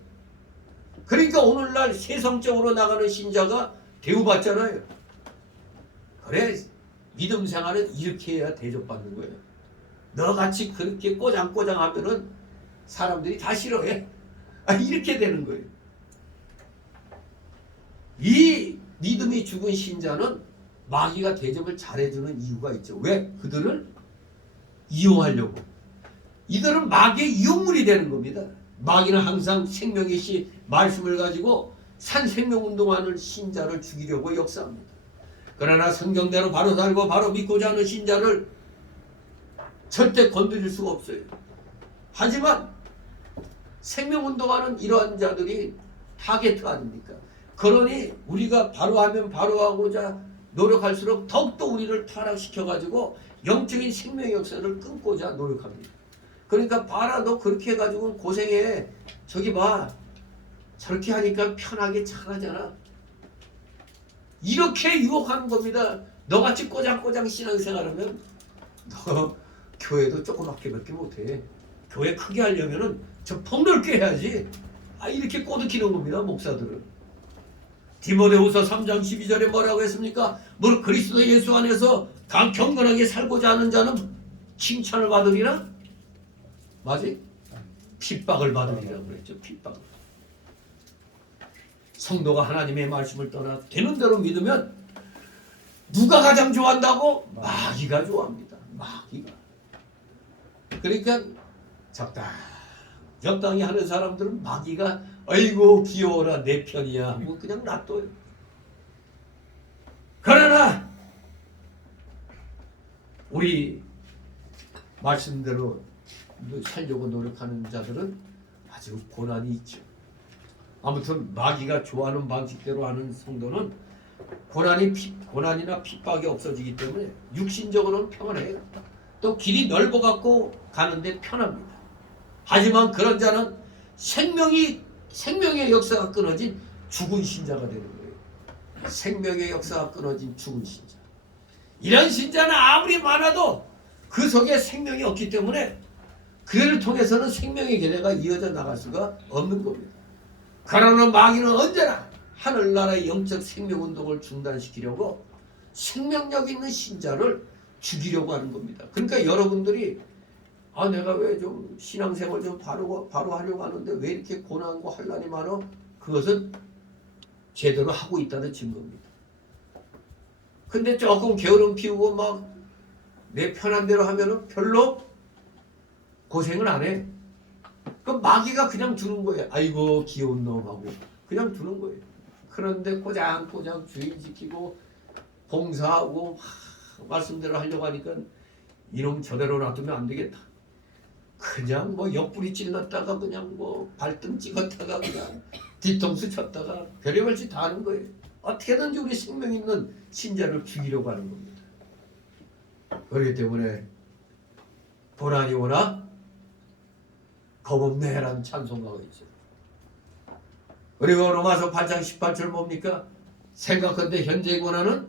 그러니까 오늘날 세상적으로 나가는 신자가 대우받잖아요. 그래, 믿음 생활은 이렇게 해야 대접받는 거예요. 너같이 그렇게 꼬장꼬장 하면은 사람들이 다 싫어해. 아, 이렇게 되는 거예요. 이 믿음이 죽은 신자는 마귀가 대접을 잘해주는 이유가 있죠. 왜? 그들을 이용하려고. 이들은 마귀의 이용물이 되는 겁니다. 마귀는 항상 생명의 시 말씀을 가지고 산생명운동하는 신자를 죽이려고 역사합니다. 그러나 성경대로 바로 살고 바로 믿고자 하는 신자를 절대 건드릴 수가 없어요. 하지만 생명운동하는 이러한 자들이 타겟 아닙니까? 그러니 우리가 바로 하면 바로 하고자 노력할수록 더욱더 우리를 타락시켜가지고 영적인 생명의 역사를 끊고자 노력합니다. 그러니까 봐라, 너 그렇게 해가지고 고생해. 저기 봐, 저렇게 하니까 편하게 잘하잖아. 이렇게 유혹하는 겁니다. 너같이 꼬장꼬장 신앙생활하면 너 교회도 조그맣게 밖에 못해. 교회 크게 하려면은 저 폭넓게 해야지. 아, 이렇게 꼬드키는 겁니다, 목사들은. 디모데후서 3장 12절에 뭐라고 했습니까? 뭐 그리스도 예수 안에서 경건하게 살고자 하는 자는 칭찬을 받으리라? 맞지? 핍박을 받으리라고 그랬죠. 핍박을. 성도가 하나님의 말씀을 떠나 되는 대로 믿으면 누가 가장 좋아한다고? 마귀가 좋아합니다. 마귀가. 그러니까 적당히 하는 사람들은 마귀가 아이고 귀여워라 내 편이야 하고 그냥 놔둬요. 그러나 우리 말씀대로 살려고 노력하는 자들은 아주 고난이 있죠. 아무튼 마귀가 좋아하는 방식대로 하는 성도는 고난이나 핍박이 없어지기 때문에 육신적으로는 평안해요. 또 길이 넓어갖고 가는데 편합니다. 하지만 그런 자는 생명의 역사가 끊어진 죽은 신자가 되는 거예요. 생명의 역사가 끊어진 죽은 신자. 이런 신자는 아무리 많아도 그 속에 생명이 없기 때문에 그를 통해서는 생명의 계례가 이어져 나갈 수가 없는 겁니다. 그러나 마귀는 언제나 하늘나라의 영적 생명운동을 중단시키려고 생명력 있는 신자를 죽이려고 하는 겁니다. 그러니까 여러분들이 내가 왜 좀 신앙생활 좀 바로 하려고 하는데 왜 이렇게 고난과 환난이 많아? 그것은 제대로 하고 있다는 증거입니다. 근데 조금 게으름 피우고 막 내 편한 대로 하면은 별로 고생을 안 해. 그 마귀가 그냥 주는 거예요. 아이고 귀여운 놈하고 그냥 주는 거예요. 그런데 꼬장꼬장 주의지키고 봉사하고 말씀대로 하려고 하니까 이놈 저대로 놔두면 안 되겠다. 그냥 뭐 옆구리 찔렀다가 그냥 뭐 발등 찍었다가 그냥 뒤통수 쳤다가 별의별 짓 다 하는 거예요. 어떻게든지 우리 생명 있는 신자를 죽이려고 하는 겁니다. 그렇기 때문에 고난이 오나 겁없네라는 찬송가가 있죠. 그리고 로마서 8장 18절 뭡니까? 생각한데 현재의 고난은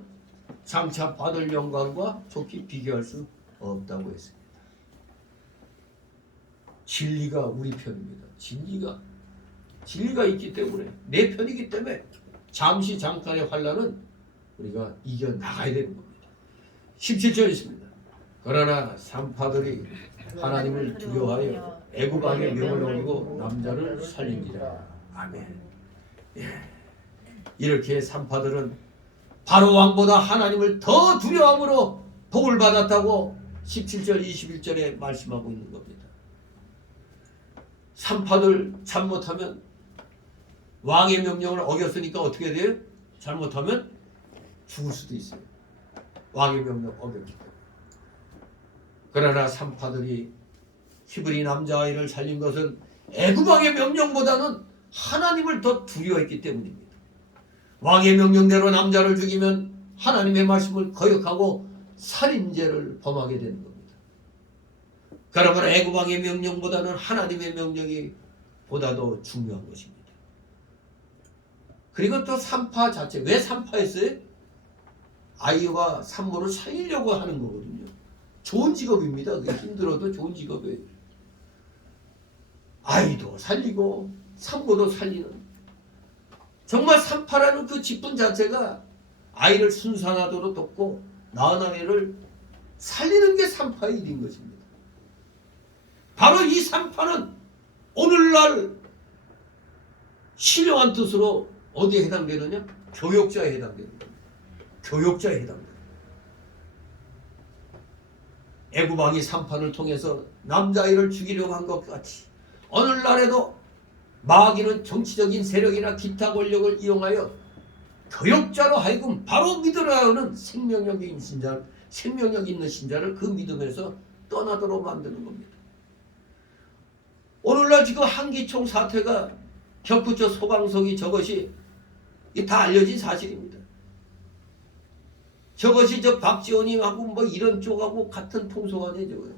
장차 받을 영광과 좋게 비교할 수 없다고 했습니다. 진리가 우리 편입니다. 진리가 있기 때문에 내 편이기 때문에 잠시 잠깐의 환난은 우리가 이겨나가야 되는 겁니다. 17절 있습니다. 그러나 산파들이 하나님을 두려워하여 애굽 왕의 명을 어기고 남자를 살린지라. 아멘. 이렇게 산파들은 바로 왕보다 하나님을 더 두려워함으로 복을 받았다고 17절 21절에 말씀하고 있는 겁니다. 산파들 잘못하면 왕의 명령을 어겼으니까 어떻게 돼요? 잘못하면 죽을 수도 있어요. 왕의 명령 어겼기 때문에. 그러나 산파들이 히브리 남자아이를 살린 것은 애굽 왕의 명령보다는 하나님을 더 두려워했기 때문입니다. 왕의 명령대로 남자를 죽이면 하나님의 말씀을 거역하고 살인죄를 범하게 되는 겁니다. 그러므로 애굽 왕의 명령보다는 하나님의 명령이 보다도 중요한 것입니다. 그리고 또 산파 자체, 왜 산파했어요? 아이와 산모를 살리려고 하는 거거든요. 좋은 직업입니다. 힘들어도 좋은 직업이에요. 아이도 살리고 산모도 살리는, 정말 산파라는 그 직분 자체가 아이를 순산하도록 돕고 낳은 아이를 살리는 게 산파의 일인 것입니다. 바로 이 산파는 오늘날 신령한 뜻으로 어디에 해당되느냐? 교역자에 해당되는 겁니다. 교역자에 해당됩니다. 애굽 왕이 산파를 통해서 남자아이를 죽이려고 한 것 같이 오늘날에도 마귀는 정치적인 세력이나 기타 권력을 이용하여 교역자로 하여금 바로 믿으라 하는 생명력 있는 신자를 그 믿음에서 떠나도록 만드는 겁니다. 오늘날 지금 한기총 사태가 격부처 소방서기 저것이 다 알려진 사실입니다. 저것이 저 박지원님하고 뭐 이런 쪽하고 같은 통속안에 저거요.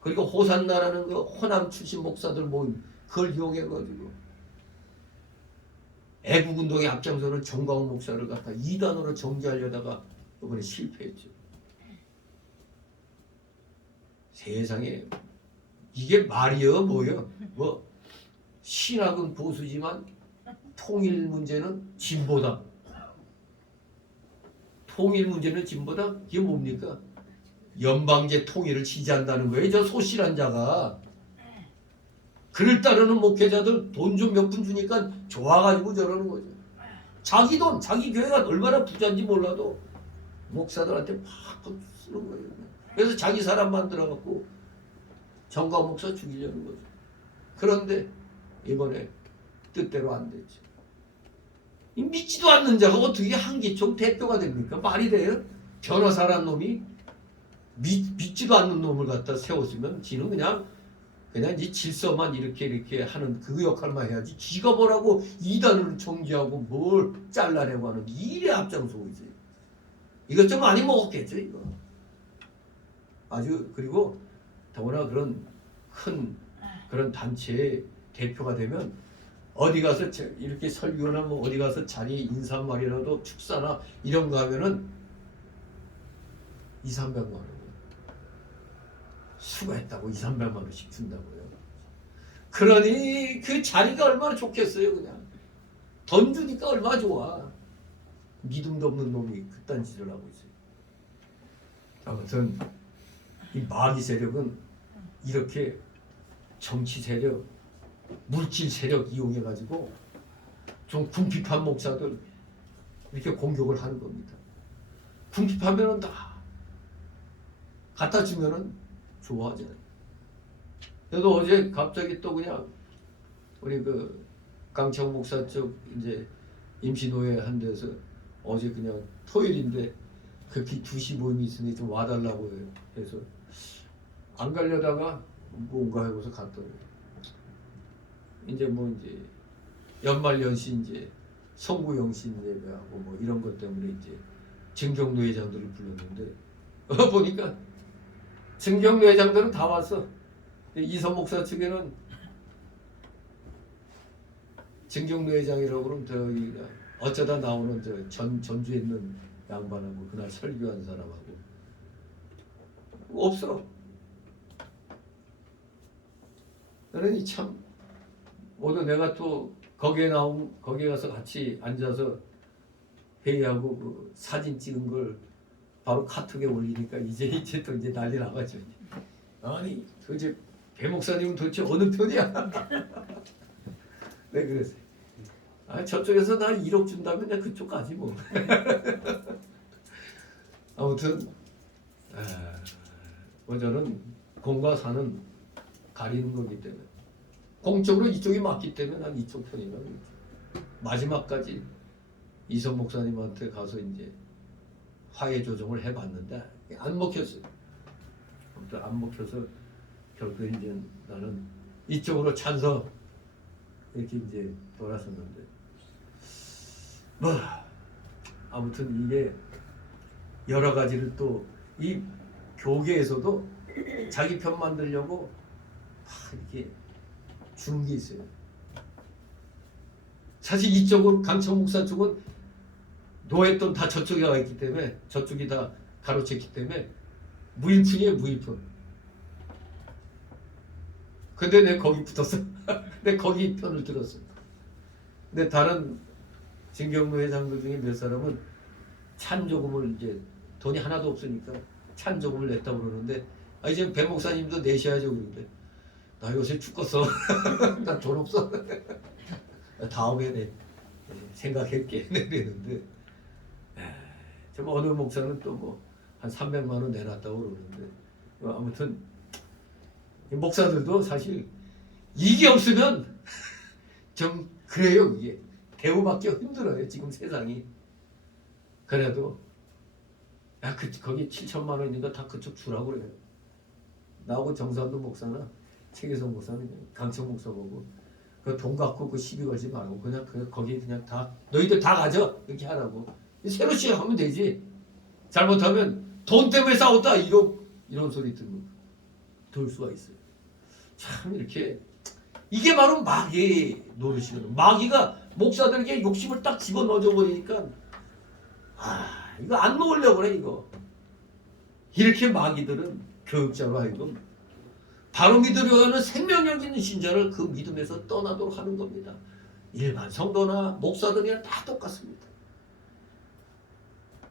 그리고 호산나라는 그 호남 출신 목사들 모임 그걸 이용해가지고 애국운동에 앞장서는 정광훈 목사를 갖다 이단으로 정지하려다가 이번에 실패했죠. 세상에 이게 말이여 뭐여? 뭐 신학은 보수지만 통일 문제는 진보다. 통일 문제는 진보다? 이게 뭡니까? 연방제 통일을 지지한다는 거예요. 저 소실한 자가. 그를 따르는 목회자들 돈 좀 몇 푼 주니까 좋아가지고 저러는 거죠. 자기 돈, 자기 교회가 얼마나 부자인지 몰라도 목사들한테 팍팍 쓰는 거예요. 그래서 자기 사람 만들어갖고 정가 목사 죽이려는 거죠. 그런데 이번에 뜻대로 안 됐죠. 믿지도 않는 자가 어떻게 한기총 대표가 됩니까? 말이 돼요? 변호사란 놈이 믿지도 않는 놈을 갖다 세웠으면 지는 그냥 그냥 이 질서만 이렇게 하는 그 역할만 해야지 지가 뭐라고 이단을 정지하고 뭘 잘라내고 하는 일에 앞장서고 있어요. 이것 좀 많이 먹었겠죠 이거. 아주 그리고 더구나 그런 큰 그런 단체의 대표가 되면 어디 가서 이렇게 설교나 뭐 어디 가서 자리 인사말이라도 축사나 이런 거 하면은 200~300만 원 수고했다고 200~300만 원씩 준다고요. 그러니 그 자리가 얼마나 좋겠어요. 그냥 돈 주니까 얼마나 좋아. 믿음도 없는 놈이 그딴 짓을 하고 있어요. 아무튼 이 마귀 세력은 이렇게 정치 세력, 물질 세력 이용해 가지고 좀 궁핍한 목사들 이렇게 공격을 하는 겁니다. 궁핍하면은 다 갖다 주면은 좋아하잖아요. 그래도 어제 갑자기 또 그냥 우리 그 강창 목사 쪽 이제 임시노예 한 데서 어제 그냥 토요일인데 그렇게 2시 모임이 있으니 좀 와달라고 해요. 그래서 안 가려다가 뭔가 하고서 갔더니 이제 뭐 이제 연말 연시 이제 성구 영신 예배하고 뭐 이런 것 때문에 이제 증경노 회장들을 불렀는데 보니까 증경노 회장들은 다 왔어. 이선 목사 측에는 증경노 회장이라고 그러면 저희가 어쩌다 나오는 전주에 있는 양반하고 그날 설교한 사람하고 없어. 그러니 참 모두 내가 또 거기에 가서 같이 앉아서 회의하고 그 사진 찍은 걸 바로 카톡에 올리니까 이제 또 이제 난리 나가죠. 아니 도대체 배 목사님은 도대체 어느 편이야? 네 그랬어요. 아 저쪽에서 나 1억 준다면 내가 그쪽 가지 뭐. 아무튼 뭐 저는 공과 사는 가리는 거기 때문에 공적으로 이쪽이 맞기 때문에 난 이쪽 편이라고 그러지. 마지막까지 이선 목사님한테 가서 이제 화해 조정을 해봤는데 안 먹혔어요. 아무튼 안 먹혀서 결국 이제 나는 이쪽으로 찬성 이렇게 이제 돌아섰는데 뭐 아무튼 이게 여러 가지를 또 이 교계에서도 자기 편 만들려고 이렇게 주는 게 있어요. 사실 이쪽은 강청 목사 쪽은 노예돈 다 저쪽에 가 있기 때문에 저쪽이 다 가로챘기 때문에 무일푼이에요. 무일푼. 근데 내가 거기 붙었어. 내가 거기 편을 들었어. 근데 다른 진경로 회장들 중에 몇 사람은 찬조금을 이제 돈이 하나도 없으니까 찬조금을 냈다고 그러는데 이제 배 목사님도 내셔야죠. 그런데 나 요새 죽겠어. 나 돈 없어. 다음에 내 생각할게. 그랬는데 좀 어느 목사는 또 뭐 한 300만 원 내놨다고 그러는데 아무튼 목사들도 사실 이게 없으면 좀 그래요. 이게 대우받기 힘들어요. 지금 세상이. 그래도 야 거기 7천만 원 있는 거 다 그쪽 주라고 그래요. 나하고 정산도 목사나 최계성 목사는 강청 목사 보고 그 돈 갖고 그 시비 걸지 말고 그냥 거기 그냥 다 너희들 다 가져 이렇게 하라고. 새로 시작하면 되지. 잘못하면 돈 때문에 싸웠다 이런 소리 들을 수가 있어요. 참 이렇게 이게 바로 마귀의 노릇이거든. 마귀가 목사들에게 욕심을 딱 집어넣어 버리니까 이거 안 놓으려고 그래 이거. 이렇게 마귀들은 교육자로 하여금 바로 믿으려 하는 생명력 있는 신자를 그 믿음에서 떠나도록 하는 겁니다. 일반 성도나 목사들이나 다 똑같습니다.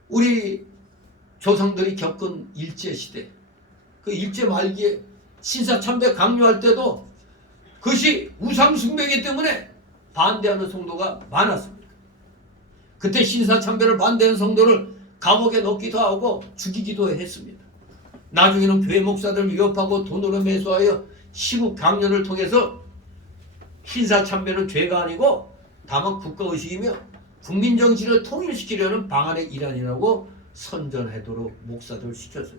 우리 조상들이 겪은 일제시대, 그 일제 말기에 신사참배 강요할 때도 그것이 우상숭배이기 때문에 반대하는 성도가 많았습니다. 그때 신사참배를 반대하는 성도를 감옥에 넣기도 하고 죽이기도 했습니다. 나중에는 교회 목사들을 위협하고 돈으로 매수하여 시국 강연을 통해서 신사참배는 죄가 아니고 다만 국가의식이며 국민정신을 통일시키려는 방안의 일환이라고 선전하도록 목사들을 시켰어요.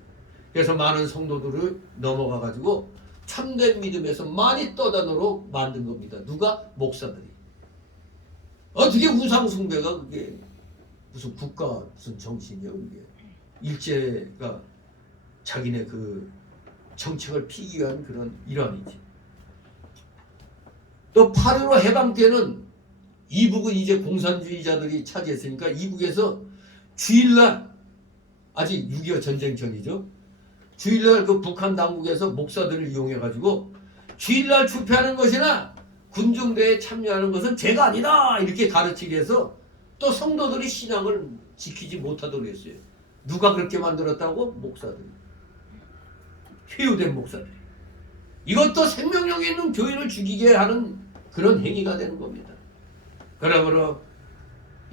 그래서 많은 성도들을 넘어가가지고 참된 믿음에서 많이 떠다노록 만든 겁니다. 누가? 목사들이. 어떻게 우상 숭배가 그게 무슨 국가 무슨 정신이야 그게. 일제가 자기네 그 정책을 피기 위한 그런 일환이지. 또 8.15 해방 때는 이북은 이제 공산주의자들이 차지했으니까 이북에서 주일날, 아직 6.25 전쟁 전이죠. 주일날 그 북한 당국에서 목사들을 이용해가지고 주일날 집회하는 것이나 군중대회에 참여하는 것은 죄가 아니다 이렇게 가르치게 해서 또 성도들이 신앙을 지키지 못하도록 했어요. 누가 그렇게 만들었다고? 목사들이. 회유된 목사들이. 이것도 생명력이 있는 교인을 죽이게 하는 그런 행위가 되는 겁니다. 그러므로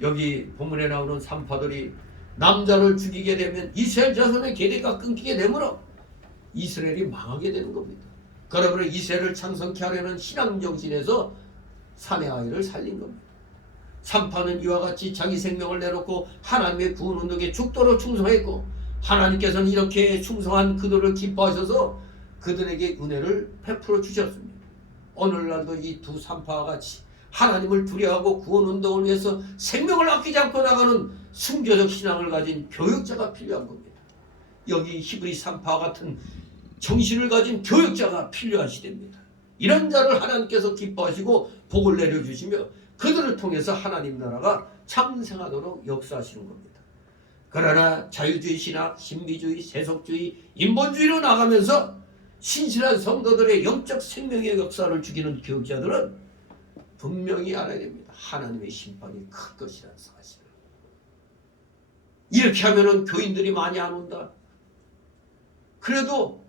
여기 본문에 나오는 산파들이 남자를 죽이게 되면 이스라엘 자손의 계대가 끊기게 되므로 이스라엘이 망하게 되는 겁니다. 그러므로 이스라엘을 창성케 하려는 신앙정신에서 사내 아이를 살린 겁니다. 산파는 이와 같이 자기 생명을 내놓고 하나님의 구원운동에 죽도록 충성했고 하나님께서는 이렇게 충성한 그들을 기뻐하셔서 그들에게 은혜를 베풀어 주셨습니다. 오늘날도 이 두 산파와 같이 하나님을 두려워하고 구원운동을 위해서 생명을 아끼지 않고 나가는 순교적 신앙을 가진 교육자가 필요한 겁니다. 여기 히브리 산파와 같은 정신을 가진 교육자가 필요하시답니다. 이런 자를 하나님께서 기뻐하시고 복을 내려주시며 그들을 통해서 하나님 나라가 창생하도록 역사하시는 겁니다. 그러나 자유주의 신학, 신비주의, 세속주의, 인본주의로 나가면서 신실한 성도들의 영적 생명의 역사를 죽이는 교육자들은 분명히 알아야 됩니다. 하나님의 심판이 클 것이라는 사실을. 이렇게 하면은 교인들이 많이 안 온다. 그래도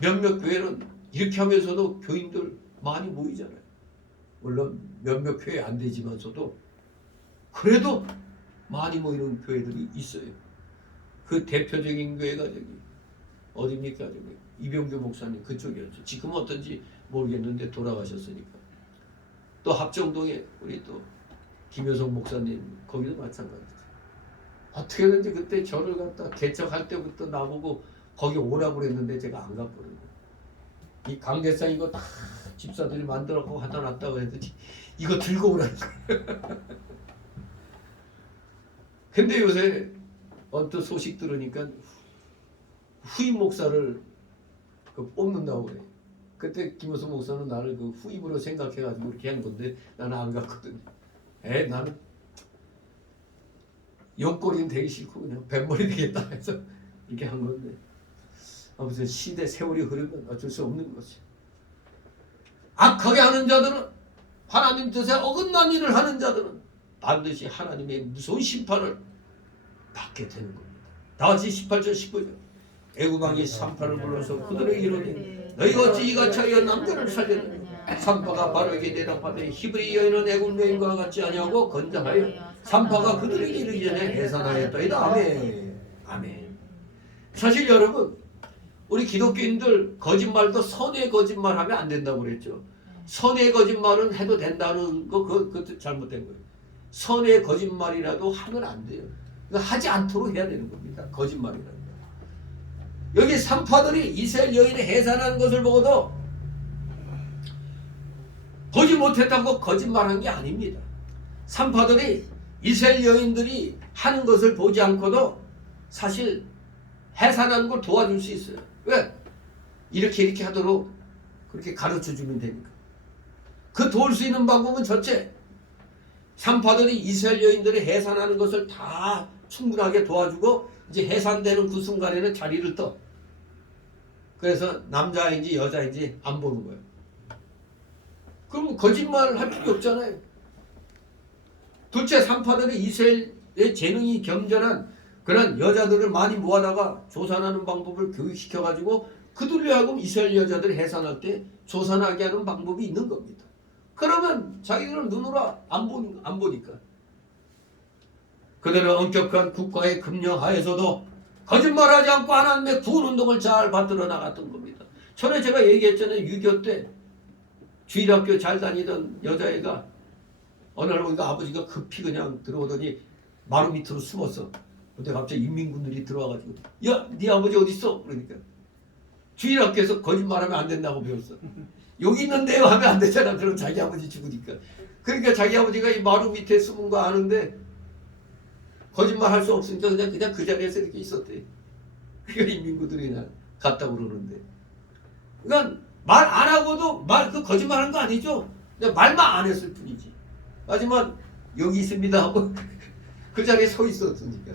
몇몇 교회는 이렇게 하면서도 교인들 많이 모이잖아요. 물론 몇몇 교회 안 되지만서도 그래도 많이 모이는 교회들이 있어요. 그 대표적인 교회가 저기 어디입니까? 저기 이병규 목사님 그쪽이었죠. 지금은 어떤지 모르겠는데 돌아가셨으니까. 또 합정동에 우리 또 김효성 목사님 거기도 마찬가지죠. 어떻게든지 그때 저를 갖다 개척할 때부터 나보고 거기 오라고 그랬는데 제가 안 갔거든요. 이 강대상 이거 다 집사들이 만들었고 갖다 놨다고 했더니 이거 들고 오라는 거예요. 근데 요새 언뜻 소식 들으니까 후임 목사를 뽑는다고 그래. 그때 김효성 목사는 나를 그 후임으로 생각해가지고 이렇게 한 건데 나는 안 갔거든요. 나는 욕거리는 되기 싫고 그냥 뱃머리 되겠다 해서 이렇게 한 건데 아무튼 시대 세월이 흐르면 어쩔 수 없는 거지. 악하게 하는 자들은 하나님 뜻에 어긋난 일을 하는 자들은 반드시 하나님의 무서운 심판을 받게 되는 겁니다. 다같이 18절 19절 애굽왕이 산파를 불러서 그들에게 이르되 너희가 어찌 이같이 하여 남자를 살렸느냐. 산파가 바로에게 대답하되 히브리 여인은 애굽 여인과 같지 아니하고 건장하여 산파가 그들에게 이르기 전에 해산하였더이다. 아멘. 아멘. 사실 여러분 우리 기독교인들 거짓말도 선의 거짓말하면 안 된다고 그랬죠. 선의 거짓말은 해도 된다는 거 그것도 잘못된 거예요. 선의 거짓말이라도 하면 안 돼요. 하지 않도록 해야 되는 겁니다. 거짓말이라는 거. 여기 산파들이 이스라엘 여인의 해산하는 것을 보고도 보지 못했다고 거짓말한 게 아닙니다. 산파들이 이스라엘 여인들이 하는 것을 보지 않고도 사실 해산하는 걸 도와줄 수 있어요. 왜? 이렇게 하도록 그렇게 가르쳐주면 되니까. 그 도울 수 있는 방법은 첫째, 산파들이 이스라엘 여인들이 해산하는 것을 다 충분하게 도와주고 이제 해산되는 그 순간에는 자리를 떠. 그래서 남자인지 여자인지 안 보는 거예요. 그럼 거짓말을 할 필요 없잖아요. 둘째, 산파들이 이스라엘의 재능이 겸전한 그런 여자들을 많이 모아다가 조산하는 방법을 교육시켜가지고 그들로 하여금 이스라엘 여자들을 해산할 때 조산하게 하는 방법이 있는 겁니다. 그러면 자기들은 눈으로 안 보니까. 그들은 엄격한 국가의 금령 하에서도 거짓말하지 않고 하나님의 구원운동을 잘 받들어 나갔던 겁니다. 전에 제가 얘기했잖아요. 6.25 때 주일학교 잘 다니던 여자애가 어느 날 보니까 아버지가 급히 그냥 들어오더니 마루 밑으로 숨었어. 근데 갑자기 인민군들이 들어와가지고 야, 네 아버지 어디 있어? 그러니까 주일학교에서 거짓말하면 안 된다고 배웠어. 여기 있는데요 하면 안 되잖아. 그럼 자기 아버지 죽으니까. 그러니까 자기 아버지가 이 마루 밑에 숨은 거 아는데 거짓말 할 수 없으니까 그냥 그 자리에서 이렇게 있었대. 그러니까 인민구들이 그냥 갔다고 그러는데. 그러니까 말 안 하고도 그 거짓말한 거 아니죠. 그냥 말만 안 했을 뿐이지. 하지만 여기 있습니다 하고 그 자리에 서 있었으니까.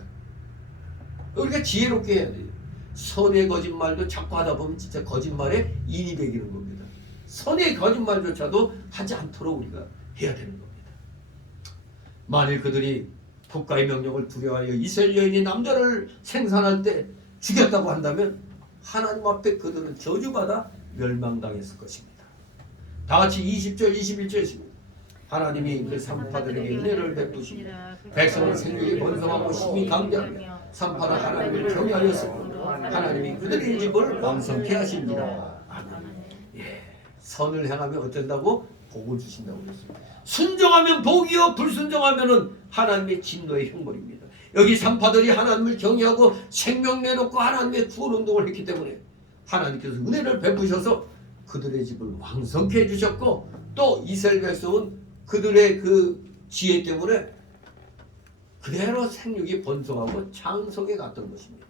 우리가 지혜롭게 해야 돼요. 선의 거짓말도 자꾸 하다 보면 진짜 거짓말에 인이 배기는 겁니다. 선의 거짓말조차도 하지 않도록 우리가 해야 되는 겁니다. 만일 그들이 국가의 명령을 두려워하여 이스라엘 여인이 남자를 생산할 때 죽였다고 한다면 하나님 앞에 그들은 저주받아 멸망당했을 것입니다. 다 같이 20절 21절 있습니다. 하나님이 그 산파들에게 은혜를 베푸시고 백성은 생육이 번성하고 힘이 강대하며 산파는 하나님을 경외하였으므로 하나님이 그들의 집을 왕성케 하십니다. 아멘. 예, 선을 행하면 어쩐다고? 복을 주신다고 그랬습니다. 순종하면 복이요 불순종하면은 하나님의 진노의 형벌입니다. 여기 산파들이 하나님을 경외하고 생명 내놓고 하나님의 구원운동을 했기 때문에 하나님께서 은혜를 베푸셔서 그들의 집을 왕성케 해주셨고 또 이스라엘 백성은 그들의 그 지혜 때문에 그대로 생육이 번성하고 창성에 갔던 것입니다.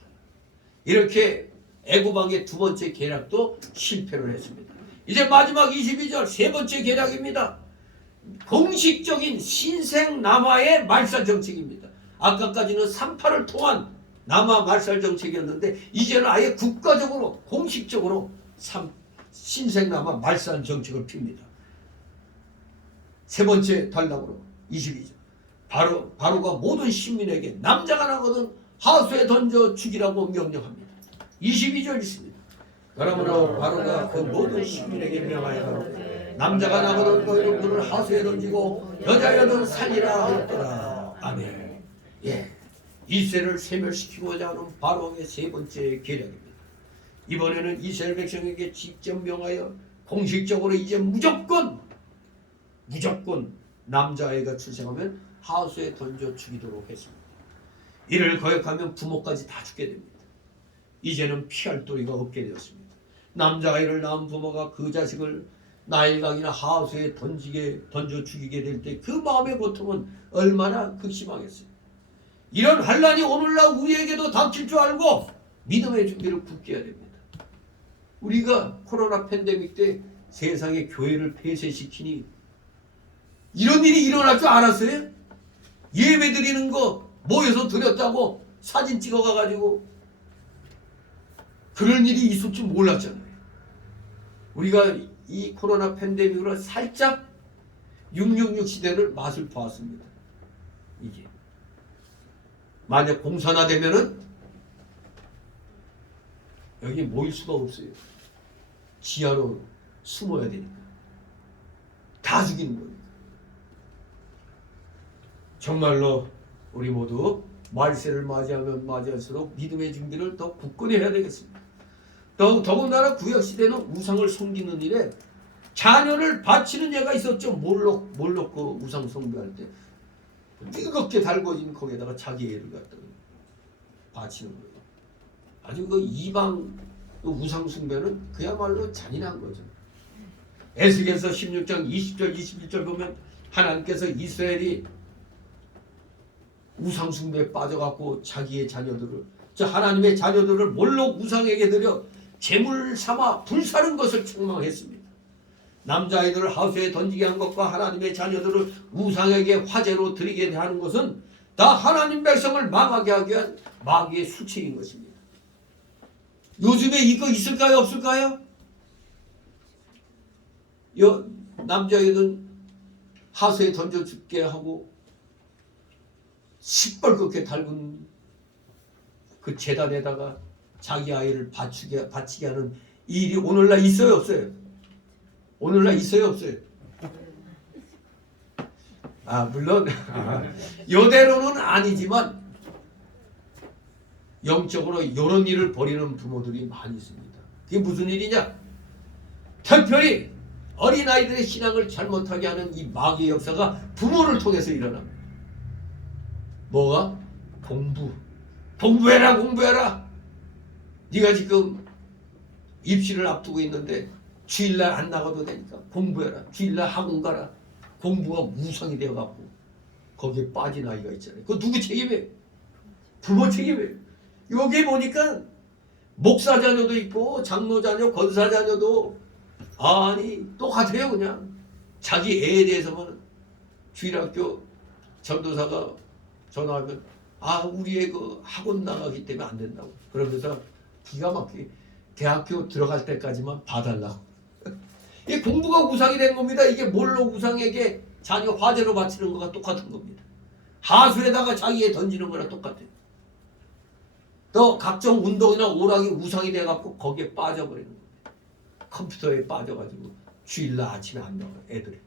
이렇게 애굽왕의 두 번째 계략도 실패를 했습니다. 이제 마지막 22절 세 번째 계략입니다. 공식적인 신생 남아의 말살 정책입니다. 아까까지는 산파를 통한 남아 말살 정책이었는데 이제는 아예 국가적으로 공식적으로 신생 남아 말살 정책을 핍니다. 세 번째 단락으로 22절 바로가 모든 시민에게 남자가 나거든 하수에 던져 죽이라고 명령합니다. 22절 있습니다. 그러므로 바로가 그 모든 시민에게 명하여 가로되 남자가 나거든 너희는 그를 하수에 던지고 여자여든 살리라 하였더라. 아멘. 예, 이스라엘을 세멸시키고자 하는 바로의 세 번째 계략입니다. 이번에는 이스라엘 백성에게 직접 명하여 공식적으로 이제 무조건 남자아이가 출생하면 하수에 던져 죽이도록 했습니다. 이를 거역하면 부모까지 다 죽게 됩니다. 이제는 피할 도리가 없게 되었습니다. 남자아이를 낳은 부모가 그 자식을 나일강이나 하수에 던져 죽이게 될 때 그 마음의 고통은 얼마나 극심하겠어요. 이런 환란이 오늘날 우리에게도 닥칠 줄 알고 믿음의 준비를 굳게 해야 됩니다. 우리가 코로나 팬데믹 때 세상의 교회를 폐쇄시키니 이런 일이 일어날 줄 알았어요? 예배 드리는 거 모여서 드렸다고 사진 찍어가가지고 그런 일이 있을 줄 몰랐잖아요. 우리가 이 코로나 팬데믹으로 살짝 666 시대를 맛을 보았습니다. 이게 만약 공산화되면은 여기 모일 수가 없어요. 지하로 숨어야 되니까 다 죽이는 거예요. 정말로 우리 모두 말세를 맞이하면 맞이할수록 믿음의 준비를 더 굳건히 해야 되겠습니다. 더군다나 구약시대는 우상을 섬기는 일에 자녀를 바치는 예가 있었죠. 몰록 그 우상 숭배할 때 뜨겁게 달궈진 거기에다가 자기 애를 갖다가 바치는 거예요. 아주 그 이방 그 우상 숭배는 그야말로 잔인한 거죠. 에스겔서 16장 20절 21절 보면 하나님께서 이스라엘이 우상 숭배에 빠져갖고 자기의 자녀들을 하나님의 자녀들을 몰록 우상에게 드려 제물 삼아 불사른 것을 책망했습니다. 남자아이들을 하수에 던지게 한 것과 하나님의 자녀들을 우상에게 화제로 드리게 하는 것은 다 하나님 백성을 망하게 하기 위한 마귀의 수치인 것입니다. 요즘에 이거 있을까요? 없을까요? 남자아이들은 하수에 던져 죽게 하고 시뻘겋게 달군 그 제단에다가 자기 아이를 바치게 하는 일이 오늘날 있어요? 없어요? 오늘날 있어요? 없어요? 물론 요대로는 아니지만 영적으로 이런 일을 벌이는 부모들이 많이 있습니다. 그게 무슨 일이냐? 특별히 어린아이들의 신앙을 잘못하게 하는 이 마귀의 역사가 부모를 통해서 일어납니다. 뭐가? 공부해라. 네가 지금 입시를 앞두고 있는데 주일날 안 나가도 되니까 공부해라. 주일날 학원 가라. 공부가 우상이 되어갖고 거기에 빠진 아이가 있잖아요. 그거 누구 책임이에요? 부모 책임이에요. 여기 보니까 목사 자녀도 있고 장로 자녀, 권사 자녀도 아니 똑같아요. 그냥 자기 애에 대해서만 주일학교 전도사가 전화하면 우리 애 그 학원 나가기 때문에 안 된다고 그러면서 기가 막히게 대학교 들어갈 때까지만 봐달라고. 이 공부가 우상이 된 겁니다. 이게 뭘로 우상에게 자녀 화제로 바치는 거가 똑같은 겁니다. 하수에다가 자기 애 던지는 거랑 똑같아요. 또 각종 운동이나 오락이 우상이 돼갖고 거기에 빠져버리는 겁니다. 컴퓨터에 빠져가지고 주일날 아침에 안 나와요. 애들이.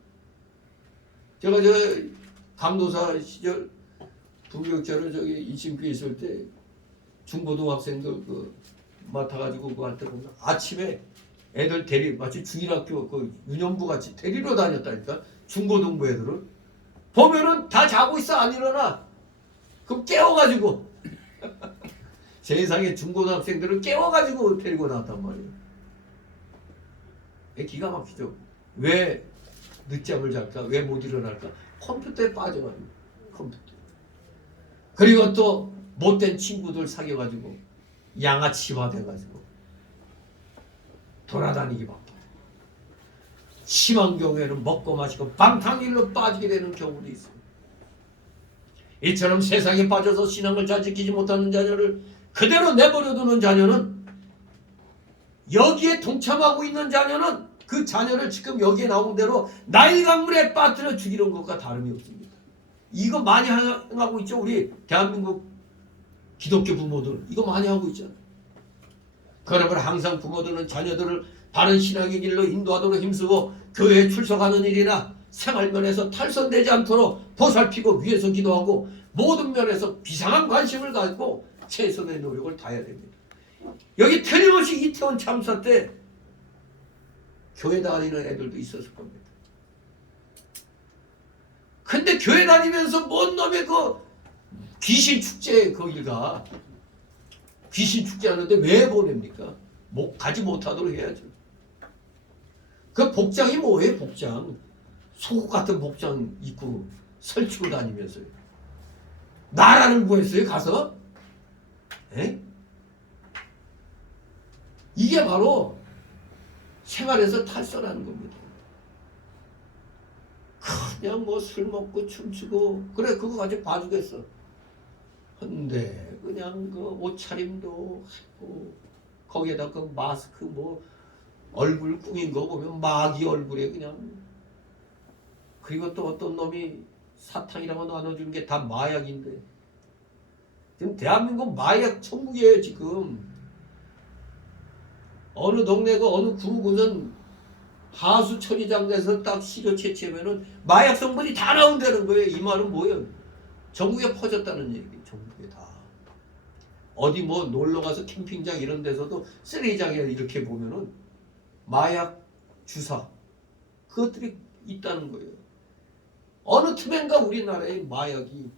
제가 저 감도사 시절 부교육자로 저기 이침교에 있을 때 중고등학생들 그 맡아가지고 그거 할 때 보면 아침에 애들 마치 주일학교 그 유년부 같이 데리러 다녔다니까. 중고등부 애들은 보면은 다 자고 있어. 안 일어나. 그럼 깨워가지고 세상에 중고등학생들을 깨워가지고 데리고 나왔단 말이에요. 기가 막히죠. 왜 늦잠을 잘까? 왜 못 일어날까? 컴퓨터에 빠져가지고. 컴퓨터. 그리고 또 못된 친구들 사귀어가지고 양아치화 돼가지고 돌아다니기 바빠. 심한 경우에는 먹고 마시고 방탕일로 빠지게 되는 경우도 있어요. 이처럼 세상에 빠져서 신앙을 잘 지키지 못하는 자녀를 그대로 내버려두는 자녀는, 여기에 동참하고 있는 자녀는 그 자녀를 지금 여기에 나온 대로 나일강물에 빠뜨려 죽이는 것과 다름이 없습니다. 이거 많이 하고 있죠. 우리 대한민국 기독교 부모들 이거 많이 하고 있잖아요. 그러므로 항상 부모들은 자녀들을 바른 신앙의 길로 인도하도록 힘쓰고 교회에 출석하는 일이나 생활면에서 탈선되지 않도록 보살피고 위해서 기도하고 모든 면에서 비상한 관심을 갖고 최선의 노력을 다해야 됩니다. 여기 틀림없이 이태원 참사 때 교회 다니는 애들도 있었을 겁니다. 근데 교회 다니면서 뭔 놈의 그 귀신 축제 거길 가. 귀신 축제 하는데 왜 보냅니까? 가지 못하도록 해야죠. 그 복장이 뭐예요? 복장. 속옷 같은 복장 입고 설치고 다니면서요. 나라는 구했어요? 가서? 에? 이게 바로 생활에서 탈선하는 겁니다. 그냥 뭐 술 먹고 춤추고 그래 그거 가지고 봐주겠어. 근데 그냥 그 옷차림도 하고 거기에다 그 마스크 뭐 얼굴 꾸민 거 보면 마귀 얼굴에 그냥. 그리고 또 어떤 놈이 사탕이라고 나눠주는 게 다 마약인데 지금 대한민국 마약 천국이에요. 지금 어느 동네가 어느 구구는 하수 처리장에서 딱 시료 채취하면은 마약 성분이 다 나온다는 거예요. 이 말은 뭐예요? 전국에 퍼졌다는 얘기. 전국에 다. 어디 뭐 놀러 가서 캠핑장 이런 데서도 쓰레기장에 이렇게 보면은 마약 주사 그것들이 있다는 거예요. 어느 틈엔가 우리나라에 마약이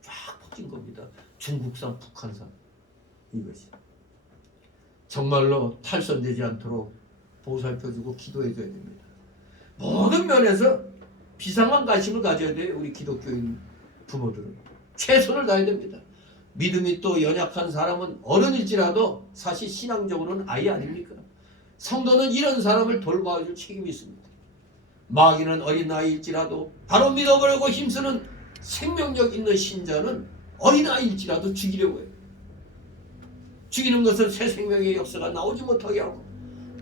쫙 퍼진 겁니다. 중국산, 북한산 이것이. 정말로 탈선되지 않도록 보살펴주고 기도해줘야 됩니다. 모든 면에서 비상한 관심을 가져야 돼요. 우리 기독교인 부모들은. 최선을 다해야 됩니다. 믿음이 또 연약한 사람은 어른일지라도 사실 신앙적으로는 아예 아닙니까? 성도는 이런 사람을 돌봐줄 책임이 있습니다. 마귀는 어린 나이일지라도 바로 믿어보려고 힘쓰는 생명력 있는 신자는 어린 아이일지라도 죽이려고 해요. 죽이는 것은 새 생명의 역사가 나오지 못하게 하고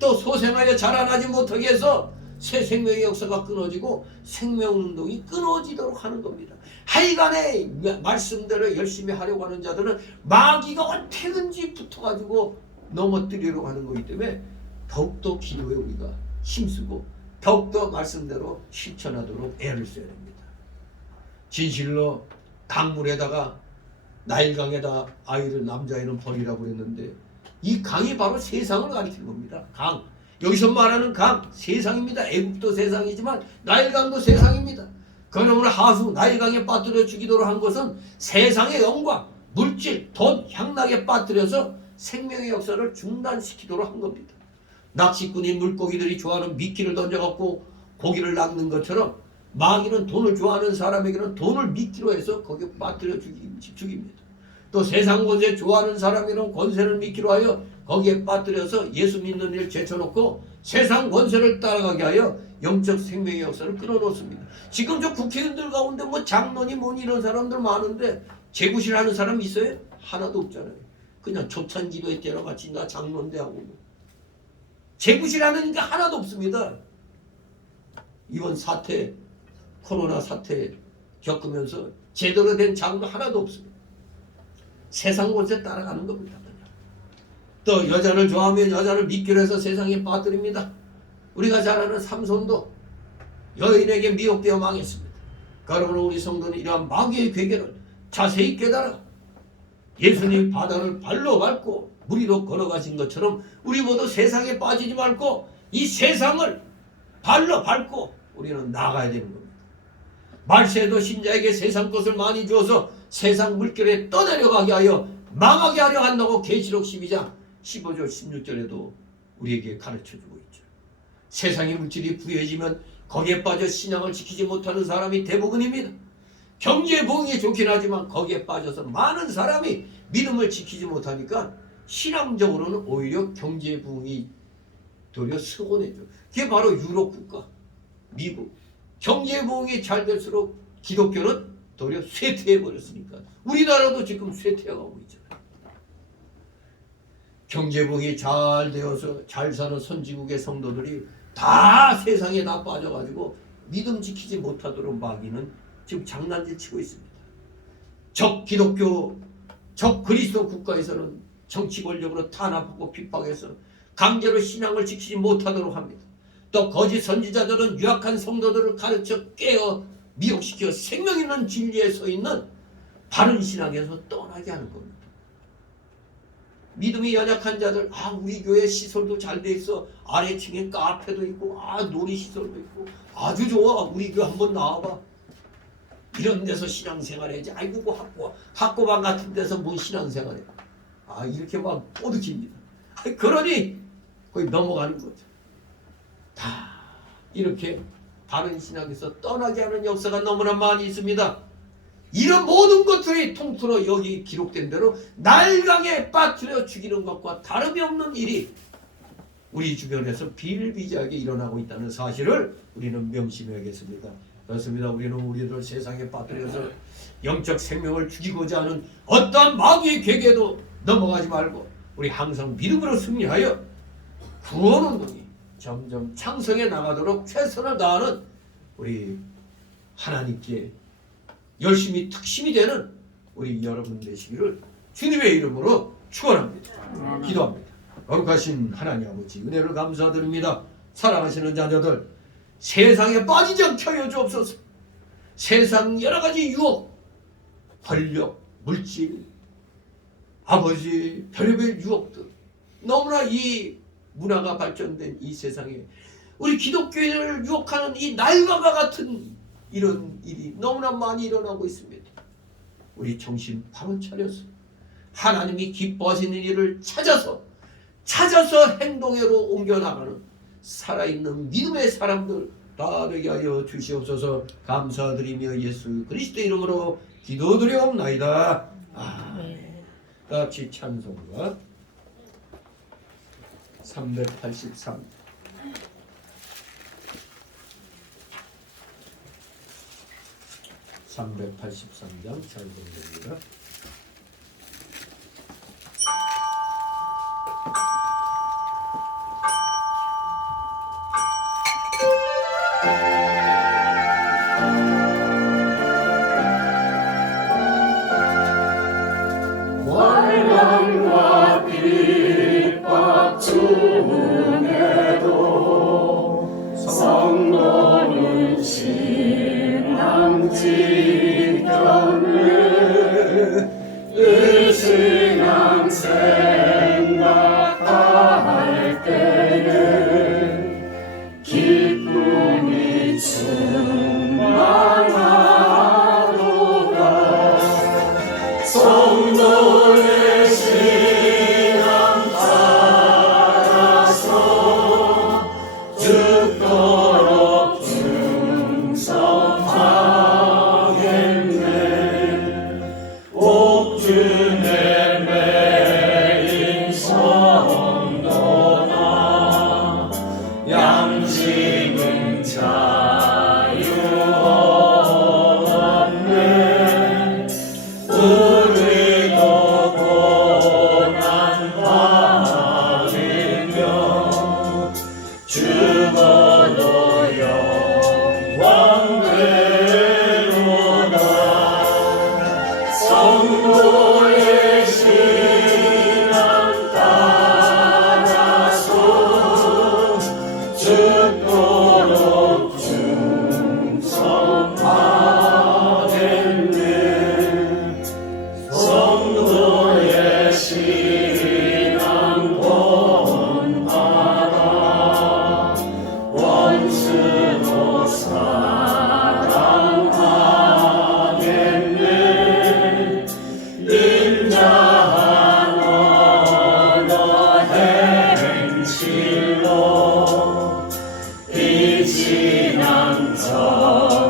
또 소생하여 자라나지 못하게 해서 새 생명의 역사가 끊어지고 생명운동이 끊어지도록 하는 겁니다. 하여간에 말씀대로 열심히 하려고 하는 자들은 마귀가 어떻게든지 붙어가지고 넘어뜨리려고 하는 거기 때문에 더욱더 기도에 우리가 힘쓰고 더욱더 말씀대로 실천하도록 애를 써야 됩니다. 진실로 강물에다가 나일강에다 아이를 남자아이는 버리라고 그랬는데 이 강이 바로 세상을 가리키는 겁니다. 강. 여기서 말하는 강 세상입니다. 애국도 세상이지만 나일강도 세상입니다. 그러므로 하수 나일강에 빠뜨려 죽이도록 한 것은 세상의 영광, 물질, 돈, 향락에 빠뜨려서 생명의 역사를 중단시키도록 한 겁니다. 낚시꾼이 물고기들이 좋아하는 미끼를 던져갖고 고기를 낚는 것처럼 마귀는 돈을 좋아하는 사람에게는 돈을 미끼로 해서 거기에 빠뜨려 죽입니다. 또 세상 권세 좋아하는 사람에게는 권세를 미끼로 하여 거기에 빠뜨려서 예수 믿는 일 제쳐놓고 세상 권세를 따라가게 하여 영적 생명의 역사를 끊어놓습니다. 지금 저 국회의원들 가운데 뭐 장로니 뭐니 이런 사람들 많은데 재구실하는 사람 있어요? 하나도 없잖아요. 그냥 초찬기도회 때랑 같이 나 장로인데 하고 뭐. 재구실하는 게 하나도 없습니다. 이번 사태, 코로나 사태 겪으면서 제대로 된 장로 하나도 없습니다. 세상 권세 따라가는 겁니다. 또 여자를 좋아하면 여자를 미끼로 해서 세상에 빠뜨립니다. 우리가 잘 아는 삼손도 여인에게 미혹되어 망했습니다. 그러므로 우리 성도는 이러한 마귀의 괴계를 자세히 깨달아 예수님 바다를 발로 밟고 무리로 걸어가신 것처럼 우리 모두 세상에 빠지지 말고 이 세상을 발로 밟고 우리는 나가야 되는 겁니다. 말세에도 신자에게 세상 것을 많이 주어서 세상 물결에 떠내려가게 하여 망하게 하려 한다고 계시록 12장 15절 16절에도 우리에게 가르쳐주고 있죠. 세상의 물질이 부여해지면 거기에 빠져 신앙을 지키지 못하는 사람이 대부분입니다. 경제 부흥이 좋긴 하지만 거기에 빠져서 많은 사람이 믿음을 지키지 못하니까 신앙적으로는 오히려 경제 부흥이 도리어 서곤해져. 그게 바로 유럽 국가, 미국. 경제 부흥이 잘 될수록 기독교는 도리어 쇠퇴해 버렸으니까 우리나라도 지금 쇠퇴해가고 있잖아요. 경제 부흥이 잘 되어서 잘 사는 선진국의 성도들이 다 세상에 다 빠져가지고 믿음 지키지 못하도록 마귀는 지금 장난질 치고 있습니다. 적 기독교, 적 그리스도 국가에서는 정치 권력으로 탄압하고 핍박해서 강제로 신앙을 지키지 못하도록 합니다. 또 거짓 선지자들은 유약한 성도들을 가르쳐 깨어 미혹시켜 생명 있는 진리에 서 있는 바른 신앙에서 떠나게 하는 겁니다. 믿음이 연약한 자들, 우리 교회 시설도 잘 돼 있어. 아래층에 카페도 있고, 놀이시설도 있고, 아주 좋아. 우리 교회 한번 나와봐. 이런 데서 신앙생활 해야지. 아이고, 그 학고방 같은 데서 뭔 신앙생활 해. 이렇게 막 꼬드깁니다. 그러니 거의 넘어가는 거죠. 다 이렇게 바른 신앙에서 떠나게 하는 역사가 너무나 많이 있습니다. 이런 모든 것들이 통틀어 여기 기록된 대로 날강에 빠뜨려 죽이는 것과 다름이 없는 일이 우리 주변에서 비일비재하게 일어나고 있다는 사실을 우리는 명심해야겠습니다. 그렇습니다. 우리는 우리들 세상에 빠뜨려서 영적 생명을 죽이고자 하는 어떠한 마귀의 괴계도 넘어가지 말고 우리 항상 믿음으로 승리하여 구원운동이 점점 창성해 나가도록 최선을 다하는 우리 하나님께 열심히 특심이 되는 우리 여러분 되시기를 주님의 이름으로 축원합니다. 기도합니다. 거룩하신 하나님 아버지 은혜를 감사드립니다. 사랑하시는 자녀들 세상에 빠지지 않게 하여 주옵소서. 세상 여러가지 유혹, 권력, 물질, 아버지 별의별 유혹들 너무나 이 문화가 발전된 이 세상에 우리 기독교인을 유혹하는 이 날과가 같은 이런 일이 너무나 많이 일어나고 있습니다. 우리 정신 바로 차려서 하나님이 기뻐하시는 일을 찾아서 행동으로 옮겨나가는 살아있는 믿음의 사람들 다 되게 하여 주시옵소서. 감사드리며 예수 그리스도 이름으로 기도드리옵나이다. 아멘. 같이 찬송가 383 383장 찬송입니다. 환난과 핍박 중에도 성도는 신앙 지켰네. 주의 매인 성도나 양심은 자유 없네 우리도 고난 받으며 죽어도 영광 되로다 성도의 신앙 따라서 죽도록 충성하겠네 성도의 신앙 본받아 원수도 사랑하겠네 인자한 언어 행실로 이 신앙 전파하리라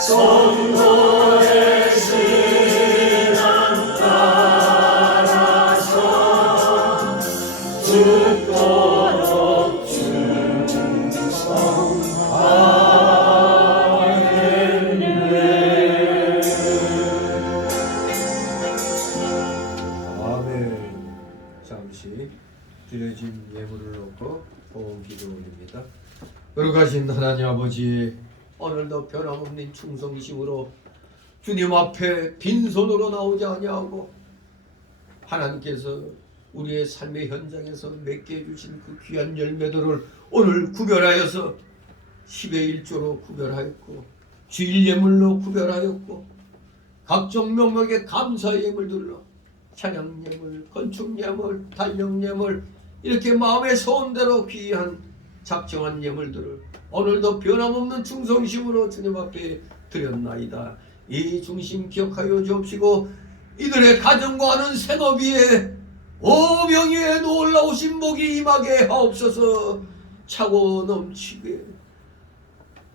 성도의 신앙 따라서 죽도록 충성하겠네 아멘. 잠시 드려진 예물을 놓고 보험 기도 올립니다. 거룩하신 하나님 아버지, 오늘도 변함없는 충성심으로 주님 앞에 빈손으로 나오지 아니하고 하나님께서 우리의 삶의 현장에서 맺게 해주신 그 귀한 열매들을 오늘 구별하여서 10의 1조로 구별하였고 주일 예물로 구별하였고 각종 명목의 감사 예물들로 찬양 예물, 건축 예물, 달력 예물 이렇게 마음의 소원대로 귀한 작정한 예물들을 오늘도 변함없는 충성심으로 주님 앞에 드렸나이다. 이 중심 기억하여 주옵시고 이들의 가정과 하는 생업 위에 오병이의 놀라우신 복이 임하게 하옵소서. 차고 넘치게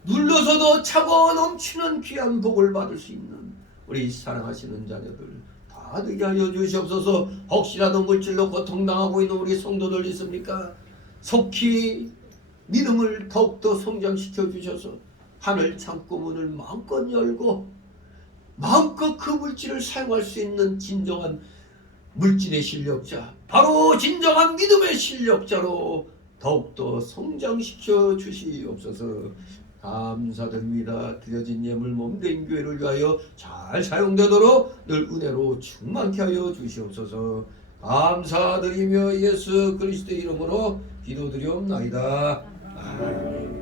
눌러서도 차고 넘치는 귀한 복을 받을 수 있는 우리 사랑하시는 자녀들 다 되게 하여 주시옵소서. 혹시라도 물질로 고통당하고 있는 우리 성도들 있습니까? 속히 믿음을 더욱더 성장시켜 주셔서 하늘 창고문을 마음껏 열고 마음껏 그 물질을 사용할 수 있는 진정한 물질의 실력자, 바로 진정한 믿음의 실력자로 더욱더 성장시켜 주시옵소서. 감사드립니다. 드려진 예물 몸된 교회를 위하여 잘 사용되도록 늘 은혜로 충만케 하여 주시옵소서. 감사드리며 예수 그리스도의 이름으로 기도드리옵나이다. 아멘.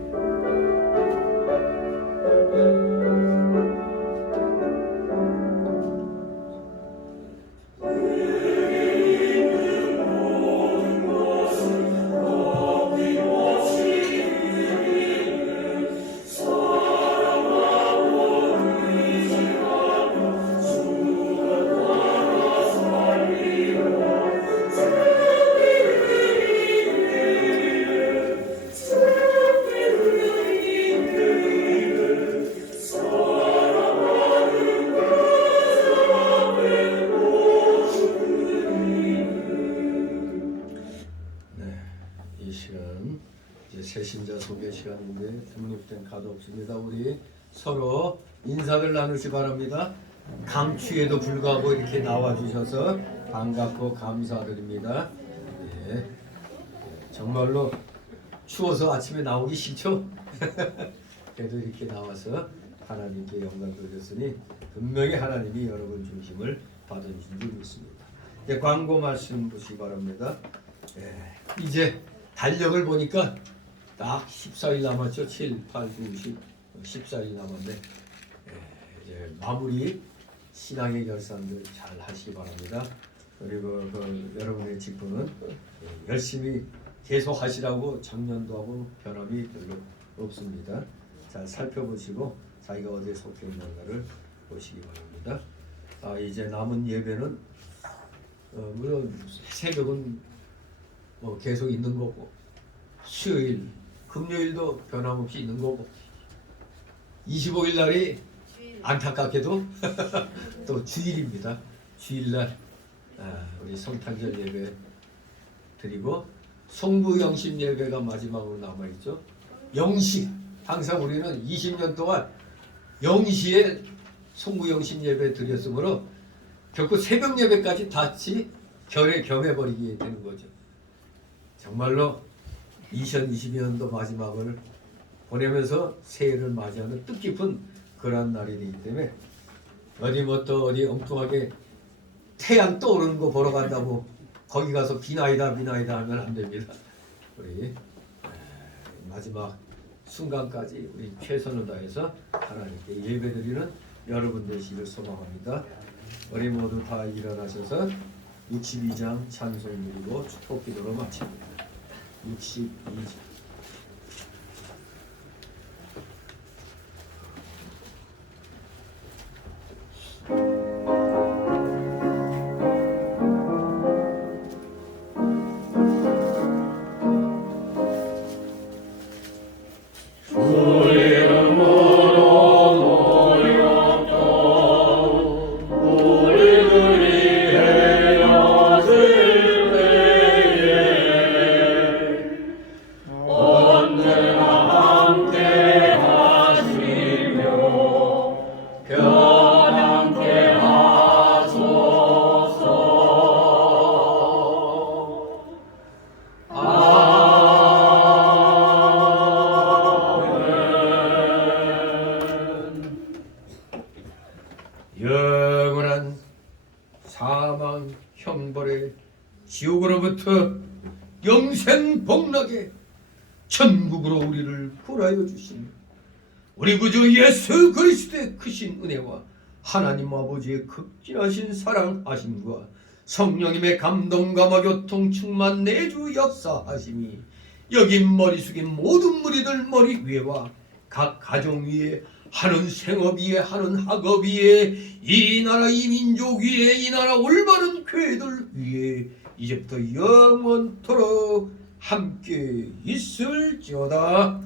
새신자 소개 시간인데 등록된 카드 없습니다. 우리 서로 인사를 나누시 바랍니다. 강추에도 불구하고 이렇게 나와주셔서 반갑고 감사드립니다. 네. 정말로 추워서 아침에 나오기 싫죠? 그래도 이렇게 나와서 하나님께 영광 돌렸으니 분명히 하나님이 여러분 중심을 받으신 줄 믿습니다. 이제 광고 말씀 보시기 바랍니다. 네. 이제 달력을 보니까 딱 14일 남았죠. 7, 8, 9, 10, 14일 남았는데 이제 마무리 신앙의 결산들 잘 하시기 바랍니다. 그리고 여러분의 직분은 열심히 계속 하시라고 작년도 하고 변함이 별로 없습니다. 잘 살펴보시고 자기가 어디에 속해 있는가를 보시기 바랍니다. 이제 남은 예배는 물론 새벽은 계속 있는 거고 수요일, 금요일도 변함없이 있는 거고 25일 날이 안타깝게도 또 주일입니다. 주일날 우리 성탄절 예배 드리고 송부 영신 예배가 마지막으로 남아있죠. 영시, 항상 우리는 20년 동안 영시에 송부 영신 예배 드렸으므로 결코 새벽 예배까지 같이 결에 겸해버리게 되는 거죠. 정말로 2020년도 마지막을 보내면서 새해를 맞이하는 뜻깊은 그러한 날이기 때문에 어디 뭐 또 어디 엉뚱하게 태양 떠오르는 거 보러 간다고 거기 가서 비나이다 하면 안 됩니다. 우리 마지막 순간까지 우리 최선을 다해서 하나님께 예배드리는 여러분 되시기를 소망합니다. 우리 모두 다 일어나셔서 62장 찬송 드리고 축복 기도로 마칩니다. 62장. 영원한 사망 형벌의 지옥으로부터 영생 복락의 천국으로 우리를 구하여 주시며 우리 구주 예수 그리스도의 크신 은혜와 하나님 아버지의 극진하신 사랑하심과 성령님의 감동감화 교통 충만 내주 역사하심이 여기 머리 숙인 모든 무리들 머리 위에와 각 가정 위에 하는 생업 위에 하는 학업 위에 이 나라 이 민족 위에 이 나라 올바른 교회들 위에 이제부터 영원토록 함께 있을지어다.